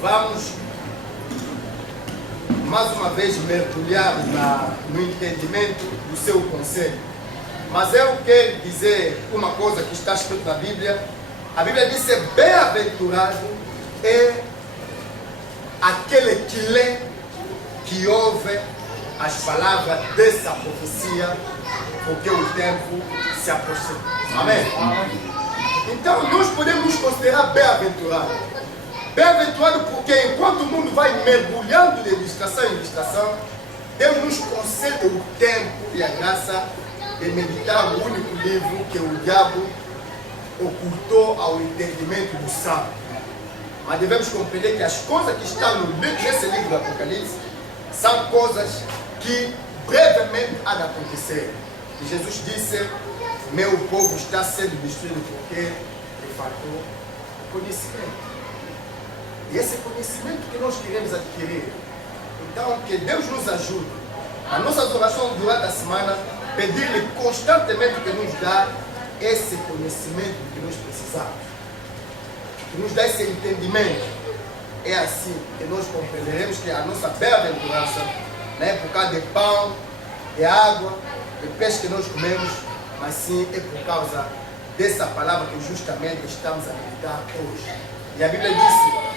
vamos mais uma vez mergulhar no entendimento do seu conselho. Mas eu quero dizer uma coisa que está escrito na Bíblia. A Bíblia diz: bem-aventurado é aquele que lê, que ouve as palavras dessa profecia, porque o tempo se aproxima. Amém? Então nós podemos nos considerar bem-aventurados. Bem-aventurado porque enquanto o mundo vai mergulhando de distração em distração, Deus nos concede o tempo e a graça de meditar o único livro que o diabo ocultou ao entendimento do sábio. Mas devemos compreender que as coisas que estão nesse livro do Apocalipse são coisas que brevemente há de acontecer. E Jesus disse: meu povo está sendo destruído porque lhe faltou conhecimento. E esse conhecimento que nós queremos adquirir. Então, que Deus nos ajude. A nossa oração durante a semana, pedir-lhe constantemente que nos dá esse conhecimento que nós precisamos. Que nos dá esse entendimento. É assim que nós compreenderemos que a nossa bem-aventurança não é por causa de pão, de água, de peixe que nós comemos, mas sim é por causa dessa palavra que justamente estamos a meditar hoje. E a Bíblia disse: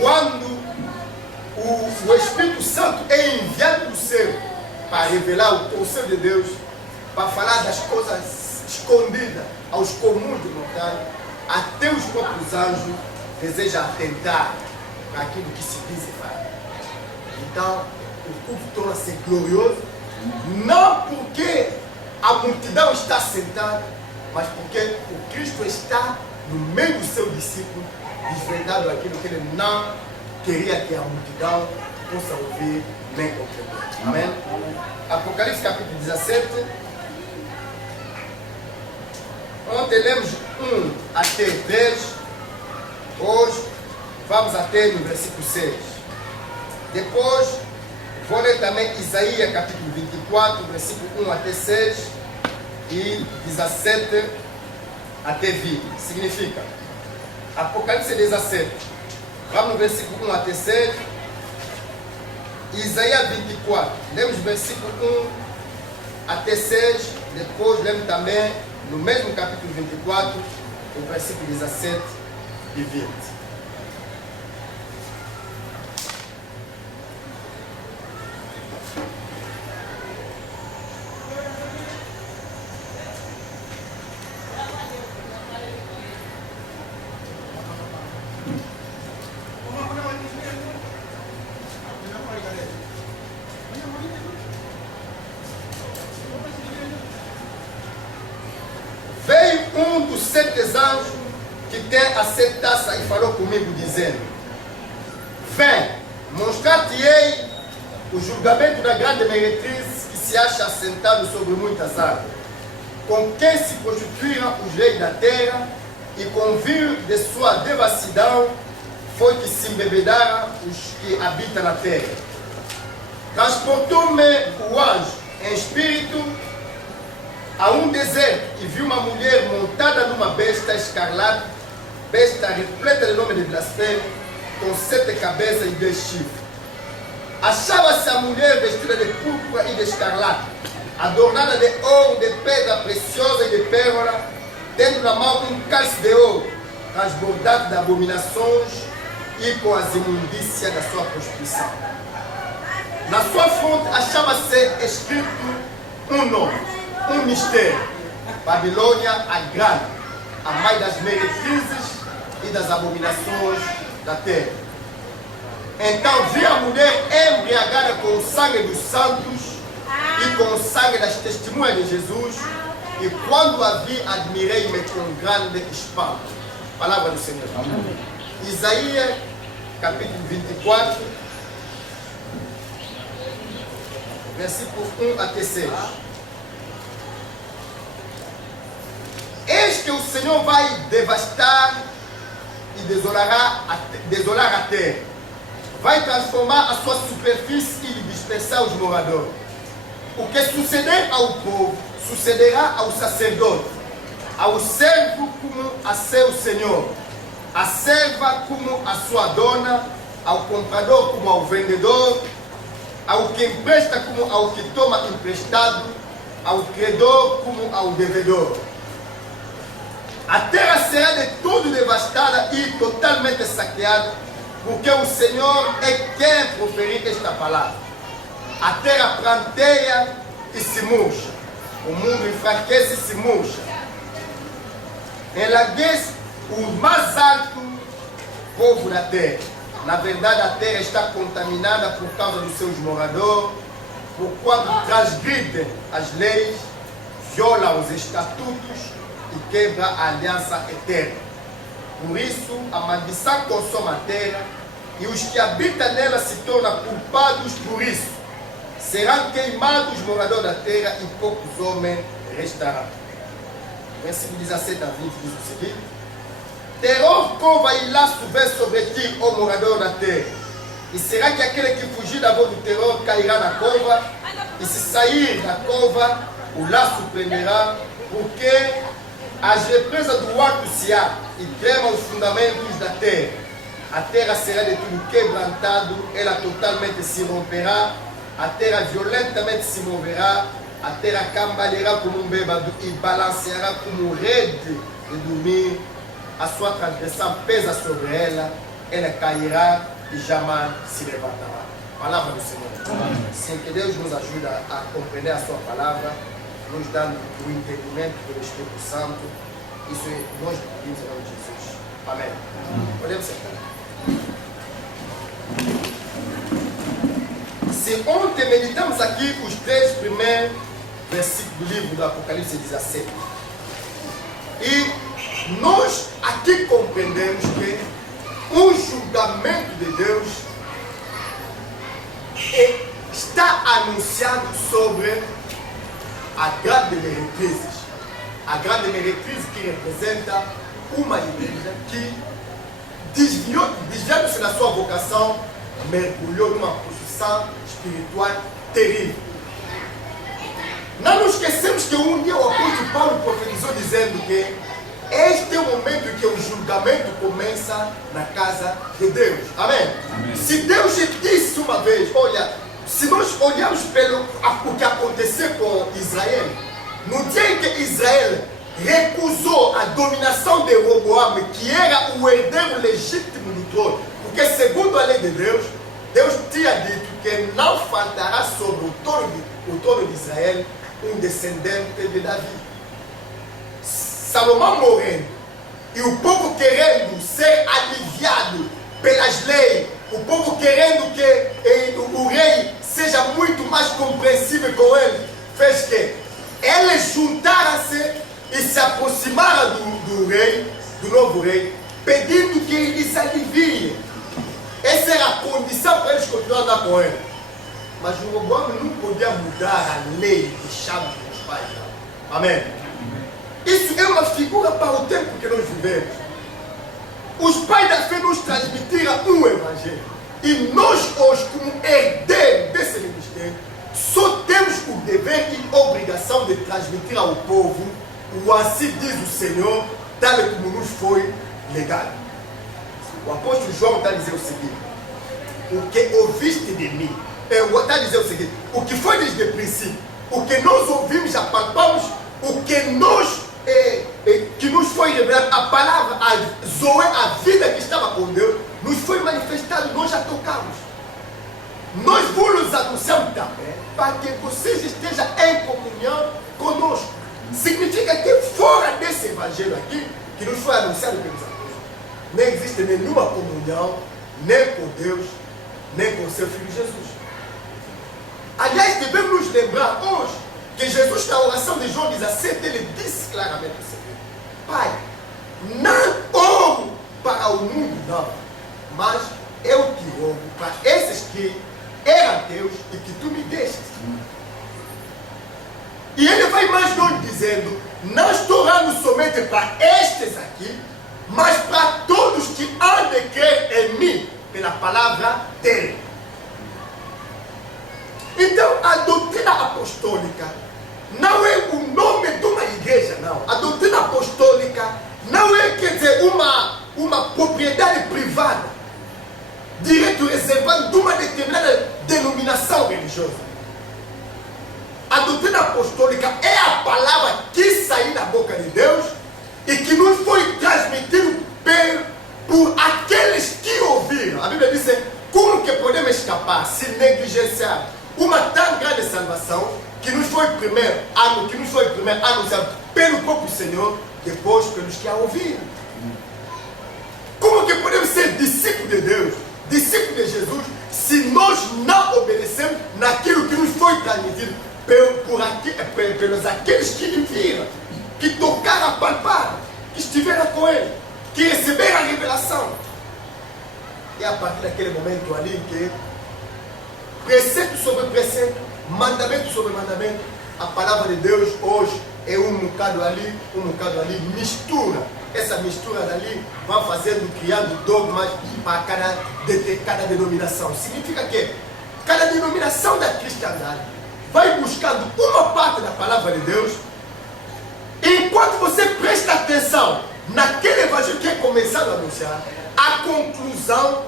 quando o Espírito Santo é enviado do céu para revelar o conselho de Deus, para falar das coisas escondidas aos comuns de mortais, até os próprios anjos desejam atentar para aquilo que se diz e fala. Então, o culto torna-se glorioso, não porque a multidão está sentada, mas porque o Cristo está no meio do seu discípulo, desvendando aquilo que ele não queria que a multidão possa ouvir nem compreender. Amém? Apocalipse capítulo 17. Ontem lemos 1 até 10. Hoje vamos até no versículo 6. Depois vou ler também Isaías capítulo 24, versículo 1 até 6 e 17 até 20. Significa Apocalipse 17. Vamos no versículo 1 até 6. Isaías 24. Lemos versículo 1 até 6. Depois lemos também no mesmo capítulo 24, o versículo 17 e 20. Um dos 7 anjos que tem a 7 taças e falou comigo dizendo: vem, mostrar-te-ei o julgamento da grande meretriz que se acha assentado sobre muitas águas, com quem se constituíram os reis da terra, e com o vinho de sua devassidão foi que se embebedaram os que habitam na terra. Transportou-me o anjo em espírito a um deserto e vi uma mulher montada numa besta escarlate, besta repleta de nome de blasfêmia, com 7 cabeças e 10 chifres. Achava-se a mulher vestida de púrpura e de escarlate, adornada de ouro, de pedra preciosa e de pérola, tendo na mão um cálice de ouro, transbordado de abominações e com as imundícias da sua prostituição. Na sua fronte achava-se escrito um nome, um mistério: Babilônia a grande, a mãe das meretrizes e das abominações da terra. Então vi a mulher embriagada com o sangue dos santos e com o sangue das testemunhas de Jesus, e quando a vi, admirei-me com grande espanto. Palavra do Senhor. Amém. Isaías capítulo 24, versículo 1 até 6. Eis que o Senhor vai devastar e desolar a terra. Vai transformar a sua superfície e dispersar os moradores. O que suceder ao povo, sucederá ao sacerdote, ao servo como a seu senhor, a serva como a sua dona, ao comprador como ao vendedor, ao que empresta como ao que toma emprestado, ao credor como ao devedor. A terra será de todo devastada e totalmente saqueada, porque o Senhor é quem proferir esta palavra. A terra pranteia e se murcha, o mundo enfraquece e se murcha. Enlaguece o mais alto povo da terra. Na verdade, a terra está contaminada por causa dos seus moradores, porquanto transgridem as leis, violam os estatutos e quebra a aliança eterna. Por isso, a maldição consome a terra e os que habitam nela se tornam culpados por isso. Serão queimados os moradores da terra e poucos homens restarão. Versículo 17 a 20 diz o seguinte: terror, cova e laço vem sobre ti, ó morador da terra. E será que aquele que fugir da voz do terror cairá na cova? E se sair da cova, o laço prenderá, porque as represas do alto se abrem e tremam os fundamentos da terra. A terra será de tudo quebrantado, ela totalmente se romperá, a terra violentamente se moverá, a terra cambaleará como um bêbado e balanceará como rede de dormir. A sua transgressão pesa sobre ela, ela cairá e jamais se levantará. Palavra do Senhor. Sim, que Deus nos ajude a compreender a sua palavra, nos dando o entendimento pelo Espírito Santo. Isso nós pedimos em nome de Jesus. Amém. Podemos sentar. Se ontem meditamos aqui os 3 primeiros versículos do livro do Apocalipse 17. E nós aqui compreendemos que o julgamento de Deus está anunciado sobre a grande meretriz. A grande meretriz que representa uma igreja que desviando-se da sua vocação, mergulhou numa posição espiritual terrível. Não nos esquecemos que um dia o apóstolo Paulo profetizou dizendo que este é o momento em que o julgamento começa na casa de Deus. Amém? Amém. Se Deus disse uma vez, olha, se nós olharmos o que aconteceu com Israel, no dia em que Israel recusou a dominação de Roboam, que era o herdeiro legítimo do trono, porque segundo a lei de Deus, Deus tinha dito que não faltará sobre o trono de Israel um descendente de Davi. Salomão morrendo e o povo querendo ser aliviado pelas leis, o povo querendo que o rei seja muito mais compreensível com ele, fez que eles juntaram-se e se aproximaram do rei, do novo rei, pedindo que eles aliviem. Essa era a condição para eles continuarem a andar com ele. Mas o Roboam não podia mudar a lei que chama os pais. Amém? Isso é uma figura para o tempo que nós vivemos. Os pais da fé nos transmitiram um evangelho. E nós hoje, como herdeiros desse ministério, só temos o dever e obrigação de transmitir ao povo o assim diz o Senhor, tal como nos foi legado. O apóstolo João está a dizer o seguinte: o que ouviste de mim, está a dizer o seguinte, o que foi desde o princípio, o que nós ouvimos, apalpamos, o que nos foi revelado, a palavra, a Zoe, a vida que estava com Deus, nos foi manifestado, nós já tocamos. Nós vos anunciamos também, para que vocês estejam em comunhão conosco. Significa que fora desse evangelho aqui, que nos foi anunciado pelos apóstolos, não existe nenhuma comunhão, nem com Deus, nem com seu Filho Jesus. Aliás, devemos nos lembrar hoje, que Jesus, na oração de João 17, ele disse claramente o seguinte: Pai, não oro para o mundo, não, mas eu te oro para esses que eram teus e que tu me deste. E ele vai mais longe dizendo: não estou orando somente para estes aqui, mas para todos que hão de crer em mim, pela palavra dele. Então, a doutrina apostólica não é o nome de uma igreja, não. A doutrina apostólica não é, quer dizer, uma propriedade privada. Direito momento reservado de uma determinada denominação religiosa. A doutrina apostólica é a palavra que saiu da boca de Deus e que nos foi transmitido por aqueles que ouviram. A Bíblia diz: como que podemos escapar se negligenciar uma tão grande salvação que nos foi primeiro anunciado pelo próprio Senhor, depois pelos que a ouviram? Como que podemos ser discípulos de Deus, discípulos de Jesus, se nós não obedecemos naquilo que nos foi transmitido pelos aqueles que lhe viram, que tocaram a palpar, que estiveram com ele, que receberam a revelação? E a partir daquele momento ali que preceito sobre preceito, mandamento sobre mandamento, a palavra de Deus hoje é um bocado ali, mistura. Essa mistura dali vai fazendo, criando dogmas para cada denominação. Significa que cada denominação da cristandade vai buscando uma parte da palavra de Deus, enquanto você presta atenção naquele evangelho que é começado a anunciar, a conclusão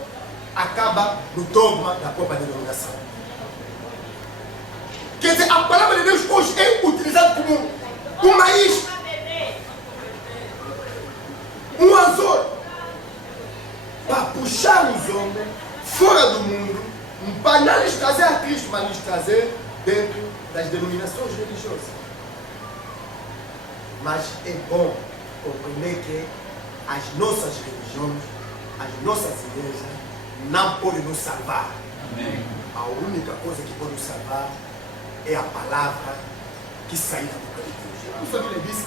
acaba no dogma da própria denominação. Quer dizer, a palavra de Deus hoje é utilizada como uma isca, um anzol, para puxar os homens fora do mundo, para não lhes trazer a Cristo, mas lhes trazer dentro das denominações religiosas. Mas é bom compreender que as nossas religiões, as nossas igrejas, não podem nos salvar. Amém. A única coisa que pode nos salvar é a palavra que sai da boca de Deus. A Bíblia diz: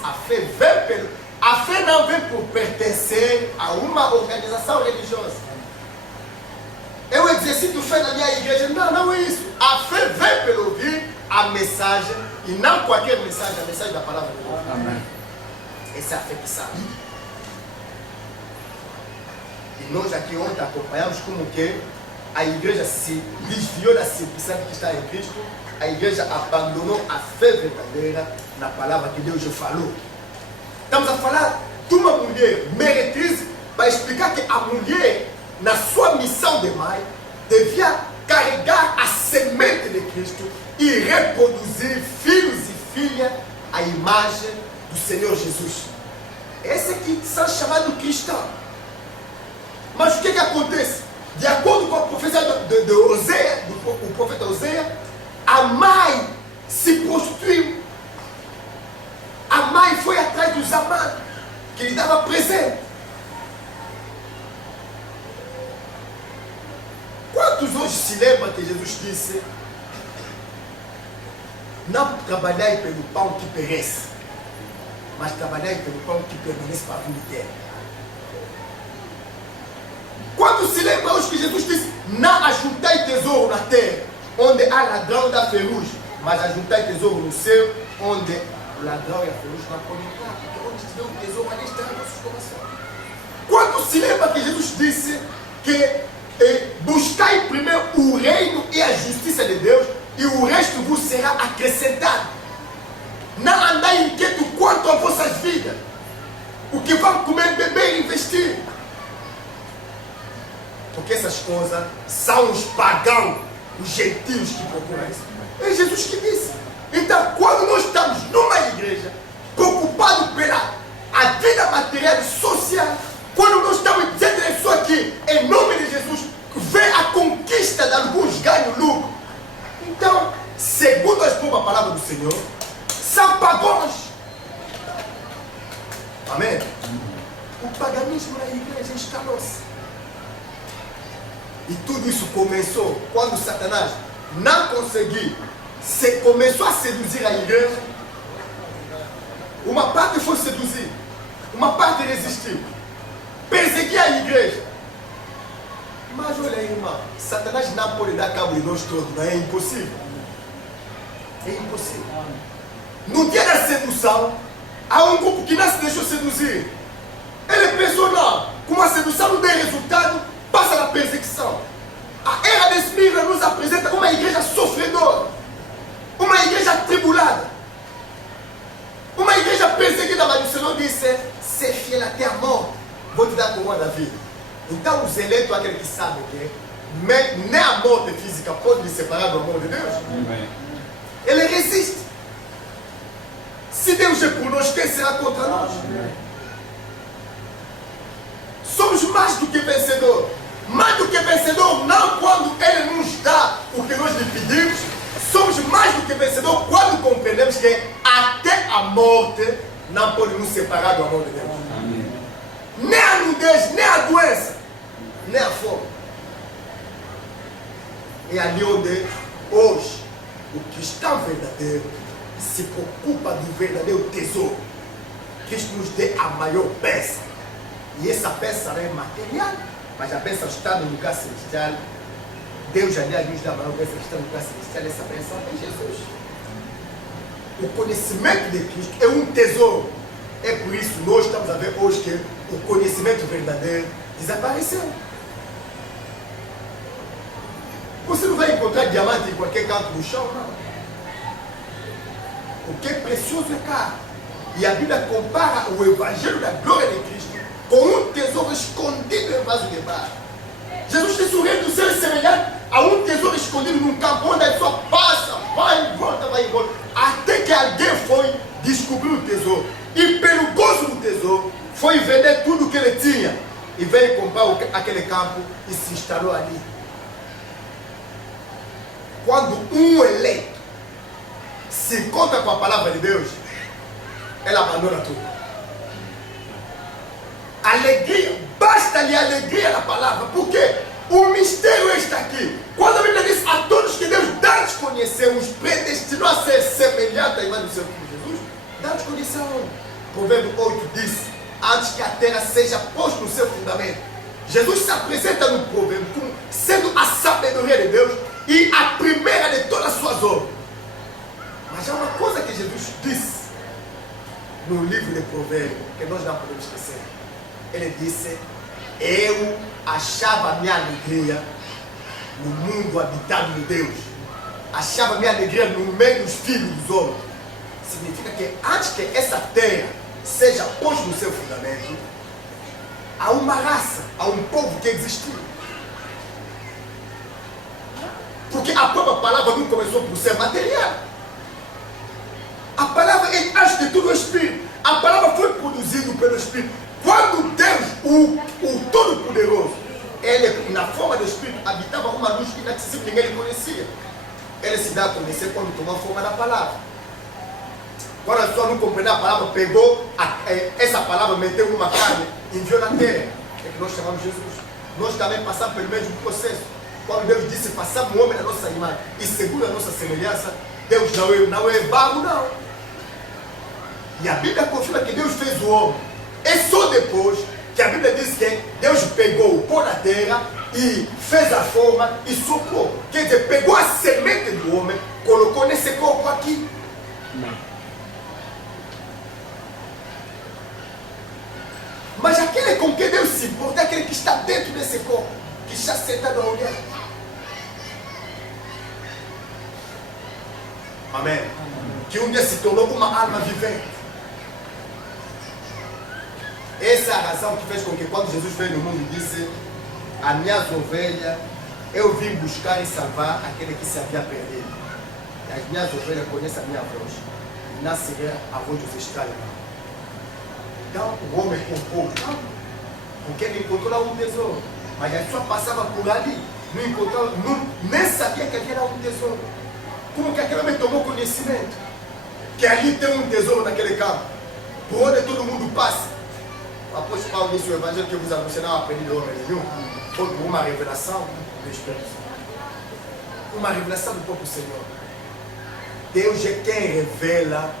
a fé não vem por pertencer a uma organização religiosa. Eu exercito fé na minha igreja. Não é isso. A fé vem pelo ouvir a mensagem, e não qualquer mensagem, a mensagem da palavra de Deus. Amém. Essa é a fé que sabe. E nós aqui ontem acompanhamos como que a igreja se desviou da simplicidade que está em Cristo. A igreja abandonou a fé verdadeira na palavra que Deus falou. Estamos a falar de uma mulher meretriz para explicar que a mulher, na sua missão de mãe, devia carregar a semente de Cristo e reproduzir filhos e filhas à imagem do Senhor Jesus. Esse aqui são chamados cristãos. Mas o que acontece? De acordo com a profecia de Oséias, o profeta Oséias, a mãe se prostituiu. A mãe foi atrás dos amados, que lhe dava presente. Quantos hoje se lembram que Jesus disse: não trabalhai pelo pão que perece, mas trabalhai pelo pão que permanece para a vida eterna? Quantos se lembram hoje que Jesus disse: não ajuntai tesouro na terra, onde há ladrão da ferrugem, mas ajuntai tesouro no céu, onde o ladrão e a ferrugem não podem entrar, porque onde tiver um tesouro, ali está em nossos corações. Quantos se lembram que Jesus disse que buscai primeiro o reino e a justiça de Deus, e o resto vos será acrescentado? Não andai inquieto quanto a vossas vidas, o que vão comer, beber e investir, porque essas coisas são os pagãos, os gentios que procuram isso. É Jesus que disse. Então, quando nós estamos numa igreja preocupados pela a vida material e social, quando nós estamos dizendo isso aqui, em nome de Jesus, vê a conquista de alguns ganhos lucro, então, segundo as próprias palavras do Senhor, são pagãos. Amém? O paganismo na igreja instalou-se. E tudo isso começou quando Satanás não conseguiu, começou a seduzir a igreja. Uma parte foi seduzir, uma parte resistiu, perseguia a igreja. Mas olha aí, irmão, Satanás não pode dar cabo de nós todos, não é impossível. É impossível. No dia da sedução, há um grupo que não se deixou seduzir. Ele pensou: não, como a sedução não tem resultado, passa na perseguição. A era de Esmirna nos apresenta uma igreja sofredora, uma igreja atribulada, uma igreja perseguida, mas o Senhor disse: ser fiel até a morte, vou te dar coroa da vida. Então os eleitos, aqueles que sabem que Mais nem a morte física pode nos separar do amor de Deus. Ele resiste. Se Deus é por nós, quem será contra nós? Somos mais do que vencedor. Mais do que vencedor, não quando Ele nos dá o que nós lhe pedimos. Somos mais do que vencedor quando compreendemos que até a morte não pode nos separar do amor de Deus. Amém. Nem a nudez, nem a doença, nem a fome. É ali onde hoje o cristão verdadeiro se preocupa do verdadeiro tesouro. Cristo nos dê a maior peça. E essa peça não é material, mas a peça está no lugar celestial. Deus, aliás, nos dá a maior peça que está no lugar celestial. Essa peça é Jesus. O conhecimento de Cristo é um tesouro. É por isso que nós estamos a ver hoje que o conhecimento verdadeiro desapareceu. Você não vai encontrar diamante em qualquer canto do chão, não. O que é precioso é caro. E a Bíblia compara o Evangelho da glória de Cristo com um tesouro escondido em vaso de barro. Jesus disse: o reino do céu é semelhante a um tesouro escondido num campo onde a pessoa passa, vai e volta, até que alguém foi descobrir o tesouro. E pelo gozo do tesouro, foi vender tudo o que ele tinha e veio comprar aquele campo e se instalou ali. Quando um eleito se encontra com a palavra de Deus, ela abandona tudo. Alegria, basta-lhe alegria na palavra, porque o mistério está aqui. Quando a Bíblia diz a todos que Deus dá-nos conhecer, os predestinou a ser semelhante à imagem do seu filho Jesus, dá-nos conhecer onde? Provérbio 8 diz: antes que a terra seja posta no seu fundamento. Jesus se apresenta no provérbio como sendo a sabedoria de Deus e a primeira de todas as suas obras. Mas há uma coisa que Jesus disse no livro de Provérbios que nós não podemos esquecer. Ele disse: eu achava minha alegria no mundo habitado de Deus. Achava minha alegria no meio dos filhos dos homens. Significa que antes que essa terra seja posta no seu fundamento, há uma raça, há um povo que existiu. Porque a própria palavra não começou por ser material. A palavra é, antes de tudo, o Espírito. A palavra foi produzida pelo Espírito. Quando Deus, o Todo-Poderoso, ele, na forma do Espírito, habitava uma luz inacessível, ninguém ele conhecia. Ele se dá a conhecer quando tomou a forma da palavra. Quando a pessoa não compreendeu a palavra, pegou essa palavra, meteu numa carne, enviou na terra. É que nós chamamos Jesus. Nós também passamos pelo mesmo processo. Quando Deus disse: façamos o homem da nossa imagem e segundo a nossa semelhança, Deus não é barro, não. E a Bíblia confirma que Deus fez o homem. É só depois que a Bíblia diz que Deus pegou o pó da terra e fez a forma e soprou. Quer dizer, pegou a semente do homem, colocou nesse corpo aqui. Mas aquele com quem Deus se importa é aquele que está dentro desse corpo, que está sentado a olhar. Amém. Que um dia se tornou uma alma vivente. Essa é a razão que fez com que quando Jesus veio no mundo disse: as minhas ovelhas eu vim buscar e salvar aquele que se havia perdido. E as minhas ovelhas conhecem a minha voz e não seguirão a voz dos estranhos. Então o homem comprou o campo porque ele encontrou lá um tesouro. Mas a pessoa passava por ali, não encontrava, nem sabia que aquele era um tesouro. Como que aquele homem tomou conhecimento que ali tem um tesouro naquele campo, por onde todo mundo passa? O apóstolo Paulo disse: o evangelho que vos anunciei não aprendi de homem nenhum, foi por uma revelação do Espírito Santo. Uma revelação do próprio Senhor. Deus é quem revela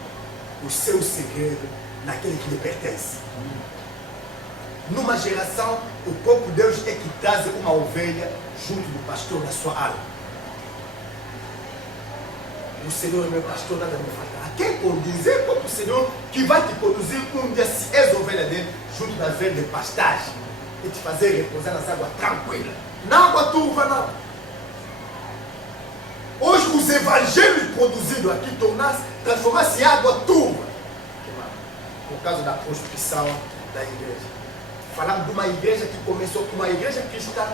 o seu segredo naquele que lhe pertence. Numa geração, o próprio Deus é que traz uma ovelha junto do pastor da sua alma. O Senhor é meu pastor, nada me faltará. Quem condiz é o próprio Senhor que vai te conduzir um dia, se és ovelha dele, junto das velhas de pastagem e te fazer repousar nas águas tranquilas. Na água turva, não. Hoje os evangelhos produzidos aqui transformaram-se em água turva por causa da prostituição da igreja. Falamos de uma igreja que começou com uma igreja cristã,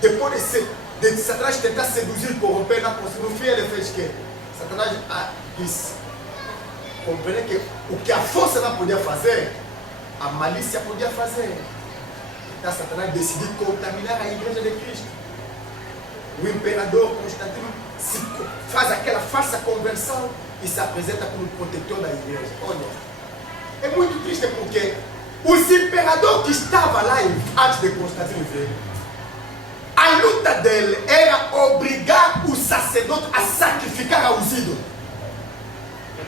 depois de ser de Satanás tentar seduzir, corromper, no fim ele fez o quê? Satanás disse, compreender que o que a força não podia fazer, a malícia podia fazer. Então Satanás decidiu contaminar a igreja de Cristo. O imperador Constantino faz aquela falsa conversão e se apresenta como protetor da igreja. Olha, é muito triste porque os imperadores que estavam lá antes de Constantino vir, a luta dele era obrigar os sacerdotes a sacrificar aos ídolos.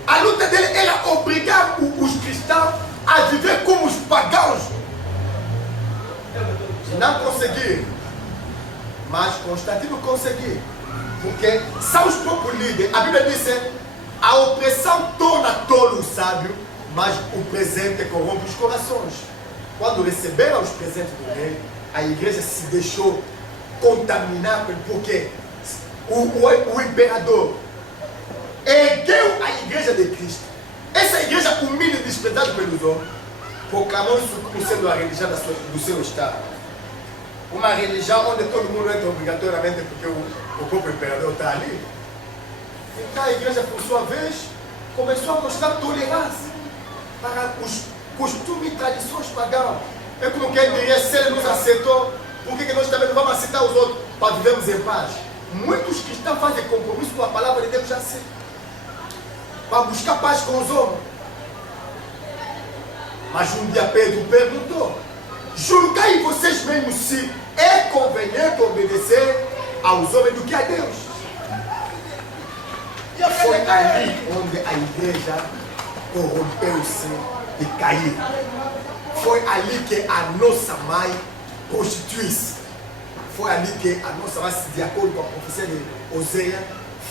A luta dele era obrigar os cristãos a viver como os pagãos. Não conseguiram. Mas Constantino conseguiu. Porque são os próprios líderes. A Bíblia diz: a opressão torna tolo o sábio, mas o presente corrompe os corações. Quando receberam os presentes do rei, a igreja se deixou contaminar, porque o imperador ergueu a igreja de Cristo. Essa igreja humilde e desprezada pelos homens, proclamou isso como sendo a religião do seu estado. Uma religião onde todo mundo entra obrigatoriamente porque o próprio imperador está ali. Então a igreja, por sua vez, começou a mostrar tolerância para os costumes e tradições pagãos. É como quem diria: se ele nos aceitou, por que nós também não vamos aceitar os outros para vivermos em paz? Muitos cristãos fazem compromisso com a palavra de Deus já assim, para buscar paz com os homens. Mas um dia Pedro perguntou: julgai vocês mesmos se é conveniente obedecer aos homens do que a Deus. Foi ali onde a igreja corrompeu-se e caiu. Foi ali que a nossa mãe prostituiu-se. Foi ali que a nossa mãe, de acordo com a profecia de Oséias,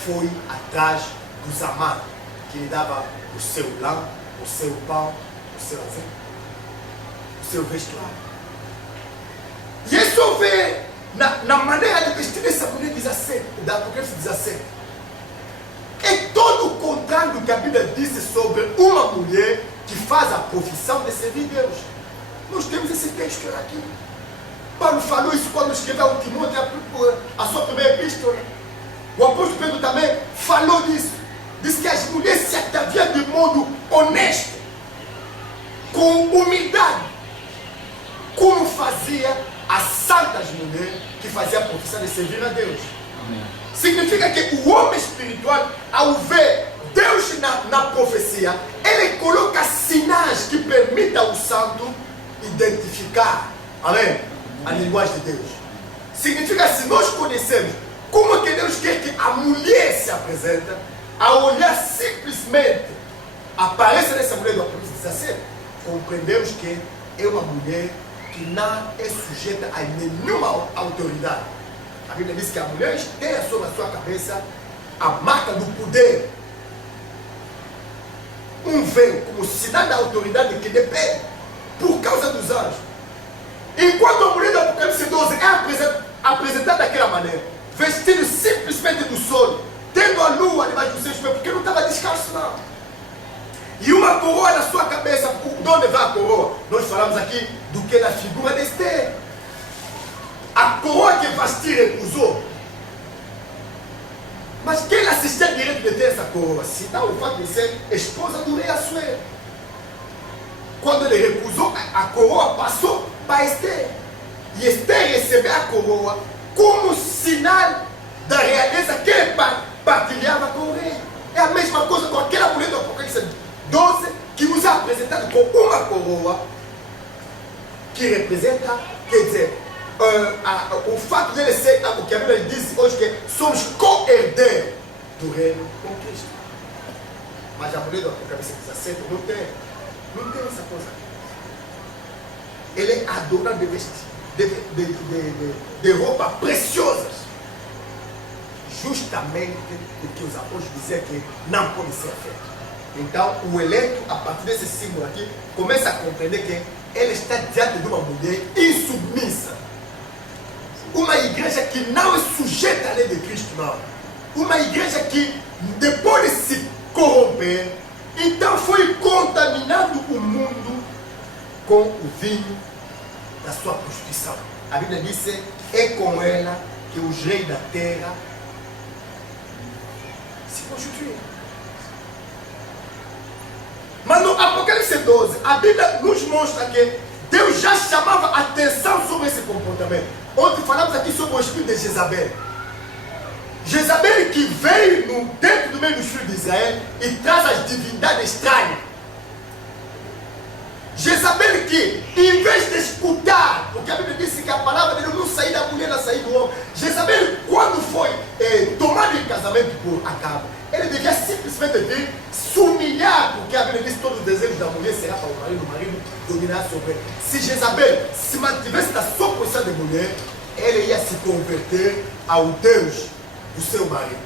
foi atrás dos amantes, que lhe dava o seu lã, o seu pão, o seu azeite, o seu vestuário. E isso vê na maneira de vestir dessa mulher 17, da Apocalipse 17. É todo o contrário do que a Bíblia disse sobre uma mulher que faz a profissão de servir Deus. Nós temos esse texto aqui. Paulo falou isso quando escreveu ao Timóteo a sua primeira epístola. O apóstolo Pedro também falou disso. Diz que as mulheres se ataviam de modo honesto, com humildade, como fazia as santas mulheres que faziam a profissão de servir a Deus. Amém. Significa que o homem espiritual, ao ver Deus na profecia, ele coloca sinais que permitem ao santo identificar, amém, a linguagem de Deus. Significa, se nós conhecemos como é que Deus quer que a mulher se apresenta, ao olhar simplesmente aparece nessa mulher do Apocalipse 17, compreendemos que é uma mulher que não é sujeita a nenhuma autoridade. A Bíblia diz que a mulher tem sobre a sua cabeça a marca do poder, um véu como sinal da autoridade que depende por causa dos anjos. Enquanto a mulher do Apocalipse 12 é apresentada daquela maneira, vestido simplesmente do sol, tendo a lua debaixo dos seus pés, porque não estava descalço não, e uma coroa na sua cabeça. De onde vai a coroa? Nós falamos aqui do que da figura de Esther. A coroa que Vasti recusou. Mas quem assistia direito de ter essa coroa? Senão o fato de ser esposa do rei Assuero. Quando ele recusou, a coroa passou para Esther. E Esther recebeu a coroa como sinal da realeza que ele partilhava com o rei. É a mesma coisa com aquela mulher do Apocalipse 12 que nos é apresentado com uma coroa que representa, quer dizer, o fato dele ser, o que a Bíblia diz hoje, que somos co-herdeiros do reino com Cristo. Mas a mulher do Apocalipse 17 não tem essa coisa. Ele é adorado de vestir de roupas preciosas, justamente o que os apóstolos diziam que não pode ser feito. Então o eleito, a partir desse símbolo aqui, começa a compreender que ele está diante de uma mulher insubmissa. Uma igreja que não é sujeita à lei de Cristo, não. Uma igreja que, depois de se corromper, então foi contaminando o mundo com o vinho da sua prostituição. A Bíblia diz: é com ela que os reis da terra se constituíram. Mas no Apocalipse 12, a Bíblia nos mostra que Deus já chamava atenção sobre esse comportamento. Ontem falamos aqui sobre o espírito de Jezabel. Jezabel que veio dentro do meio dos filhos de Israel e traz as divindades estranhas. Jezabel que, em vez de escutar, porque a Bíblia disse que a palavra de Deus não saía da mulher, ela saía do homem. Jezabel, quando foi tomado em casamento por Acabe, ele devia simplesmente vir se humilhar, porque a Bíblia diz que todo o desejo da mulher será para o marido dominar sobre ele. Se Jezabel se mantivesse na sua posição de mulher, ele ia se converter ao Deus do seu marido.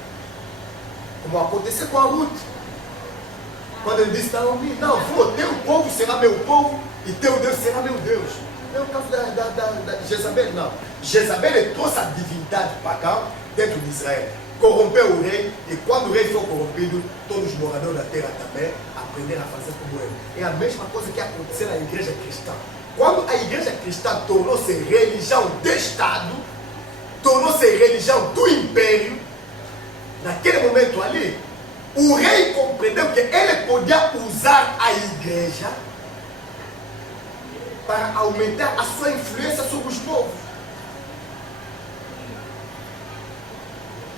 Como aconteceu com a Ruth. Quando ele disse, não, teu povo será meu povo e teu Deus será meu Deus. Não é o caso da Jezabel, não. Jezabel trouxe a divindade pagã dentro de Israel. Corrompeu o rei, e quando o rei foi corrompido, todos os moradores da terra também aprenderam a fazer como ele. É a mesma coisa que aconteceu na igreja cristã. Quando a igreja cristã tornou-se religião de Estado, tornou-se religião do império, naquele momento ali, o rei compreendeu que ele podia usar a igreja para aumentar a sua influência sobre os povos.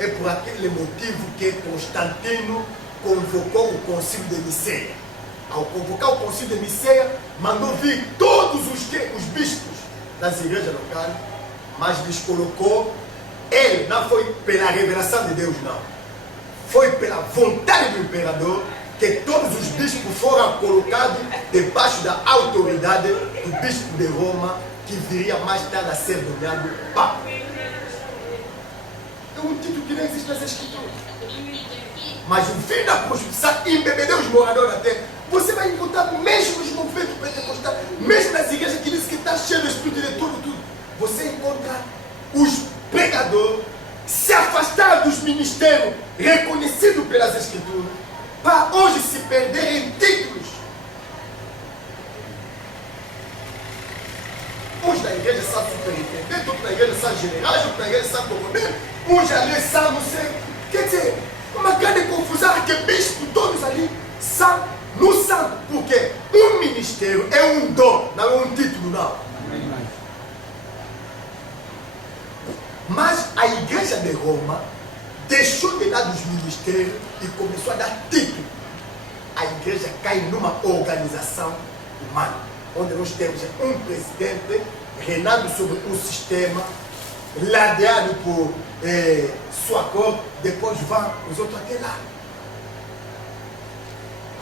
É por aquele motivo que Constantino convocou o concílio de Niceia. Ao convocar o concílio de Niceia, mandou vir todos os bispos das igrejas locais, mas lhes colocou, ele não foi pela revelação de Deus, não. Foi pela vontade do imperador que todos os bispos foram colocados debaixo da autoridade do bispo de Roma, que viria mais tarde a ser nomeado Papa. É um título que não existe nas Escrituras. Mas o fim da Constituição embebedeu os moradores da terra. Você vai encontrar mesmo nos movimentos pentecostais, mesmo nas igrejas que dizem que está cheio do Espírito de tudo. Você encontra os pregadores se afastar dos ministérios reconhecidos pelas Escrituras, para hoje se perderem em títulos. Uns da igreja são superintendentes, outros da igreja são generais, outros da igreja são comandantes, uns ali são não sei. Quer dizer, uma grande confusão, que bispo todos ali são no santo, porque um ministério é um dom, não é um título, não. Mas a igreja de Roma deixou de lado os ministérios e começou a dar título. A igreja cai numa organização humana, onde nós temos um presidente reinando sobre um sistema, ladeado por sua cor, depois vão os outros até lá.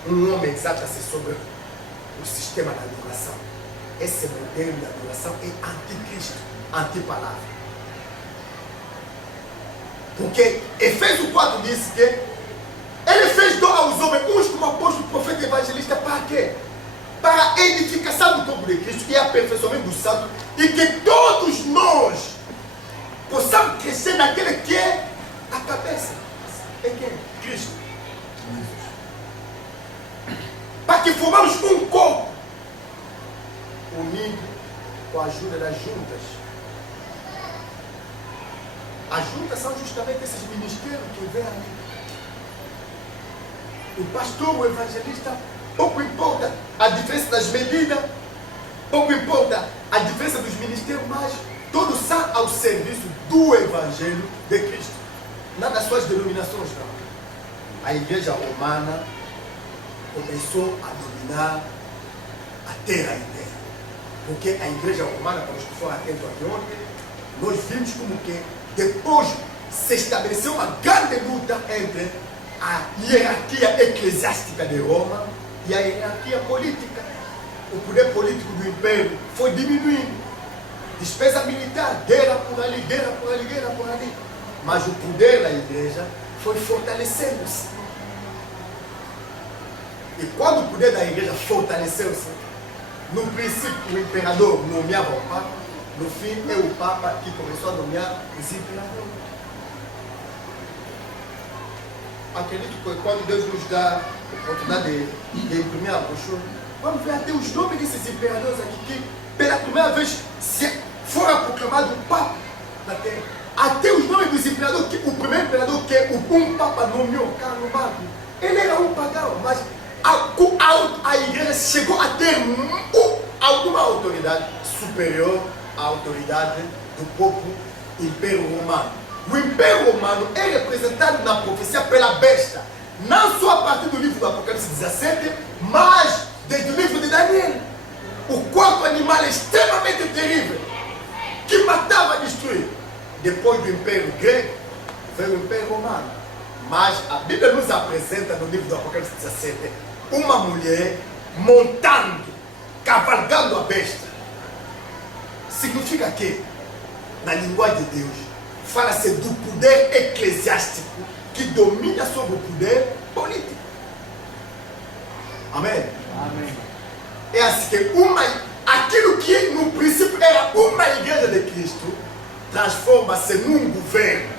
Um homem exalta-se sobre o sistema da adoração. Esse modelo de adoração é anticristo, antipalavra. Porque Efésios 4 diz que ele fez dom aos homens, uns como apóstolo, profeta e evangelista, para quê? Para a edificação do corpo de Cristo e aperfeiçoamento do santo, e que todos nós possamos crescer naquele que é a cabeça. É quem? Cristo. Para que formamos um corpo unido com a ajuda das juntas. As juntas são justamente esses ministérios que vêm ali. O pastor, o evangelista, pouco importa a diferença das medidas, pouco importa a diferença dos ministérios, mas todos são ao serviço do Evangelho de Cristo. Não das suas denominações, não. A igreja romana começou a dominar a terra inteira. Porque a igreja romana, para os que foram atentos aqui ontem, nós vimos como que depois se estabeleceu uma grande luta entre a hierarquia eclesiástica de Roma e a hierarquia política. O poder político do império foi diminuindo. Despesa militar, guerra por ali, guerra por ali, guerra por ali. Mas o poder da igreja foi fortalecendo-se. E quando o poder da igreja fortaleceu-se, no princípio o imperador nomeava o Papa, no fim é o Papa que começou a nomear os imperadores. Acredito que quando Deus nos dá a oportunidade de imprimir a brochura, vamos ver até os nomes desses imperadores aqui que pela primeira vez foram proclamados o Papa da terra. Até os nomes dos imperadores, o primeiro imperador que um Papa nomeou, Carlos Magno, ele era um pagão, mas a igreja chegou a ter alguma autoridade superior à autoridade do povo Império Romano. O Império Romano é representado na profecia pela besta, não só a partir do livro do Apocalipse 17, mas desde o livro de Daniel. O quarto animal é extremamente terrível, que matava e destruía. Depois do Império Grego, veio o Império Romano. Mas a Bíblia nos apresenta no livro do Apocalipse 17 uma mulher montando, cavalgando a besta. Significa que, na linguagem de Deus, fala-se do poder eclesiástico que domina sobre o poder político. Amém? Amém. É assim que aquilo que no princípio era uma igreja de Cristo, transforma-se num governo.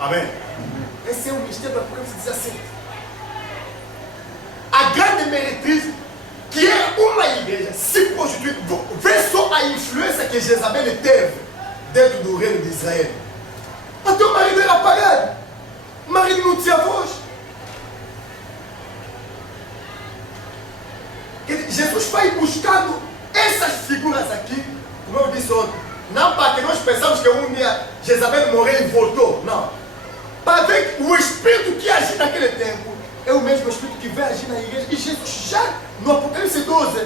Amém? Esse é o mistério do Apocalipse 17. A grande meretriz, que era uma igreja, se constituiu. Vê só a influência que Jezabel teve dentro do reino de Israel. Até o marido era apagado. O marido não tinha voz. Jesus foi buscando essas figuras aqui, como eu disse ontem, não para que nós pensamos que um dia Jezabel morreu e voltou, não. Para ver o espírito que agiu naquele tempo é o mesmo espírito que vai agir na igreja. E Jesus já no Apocalipse 12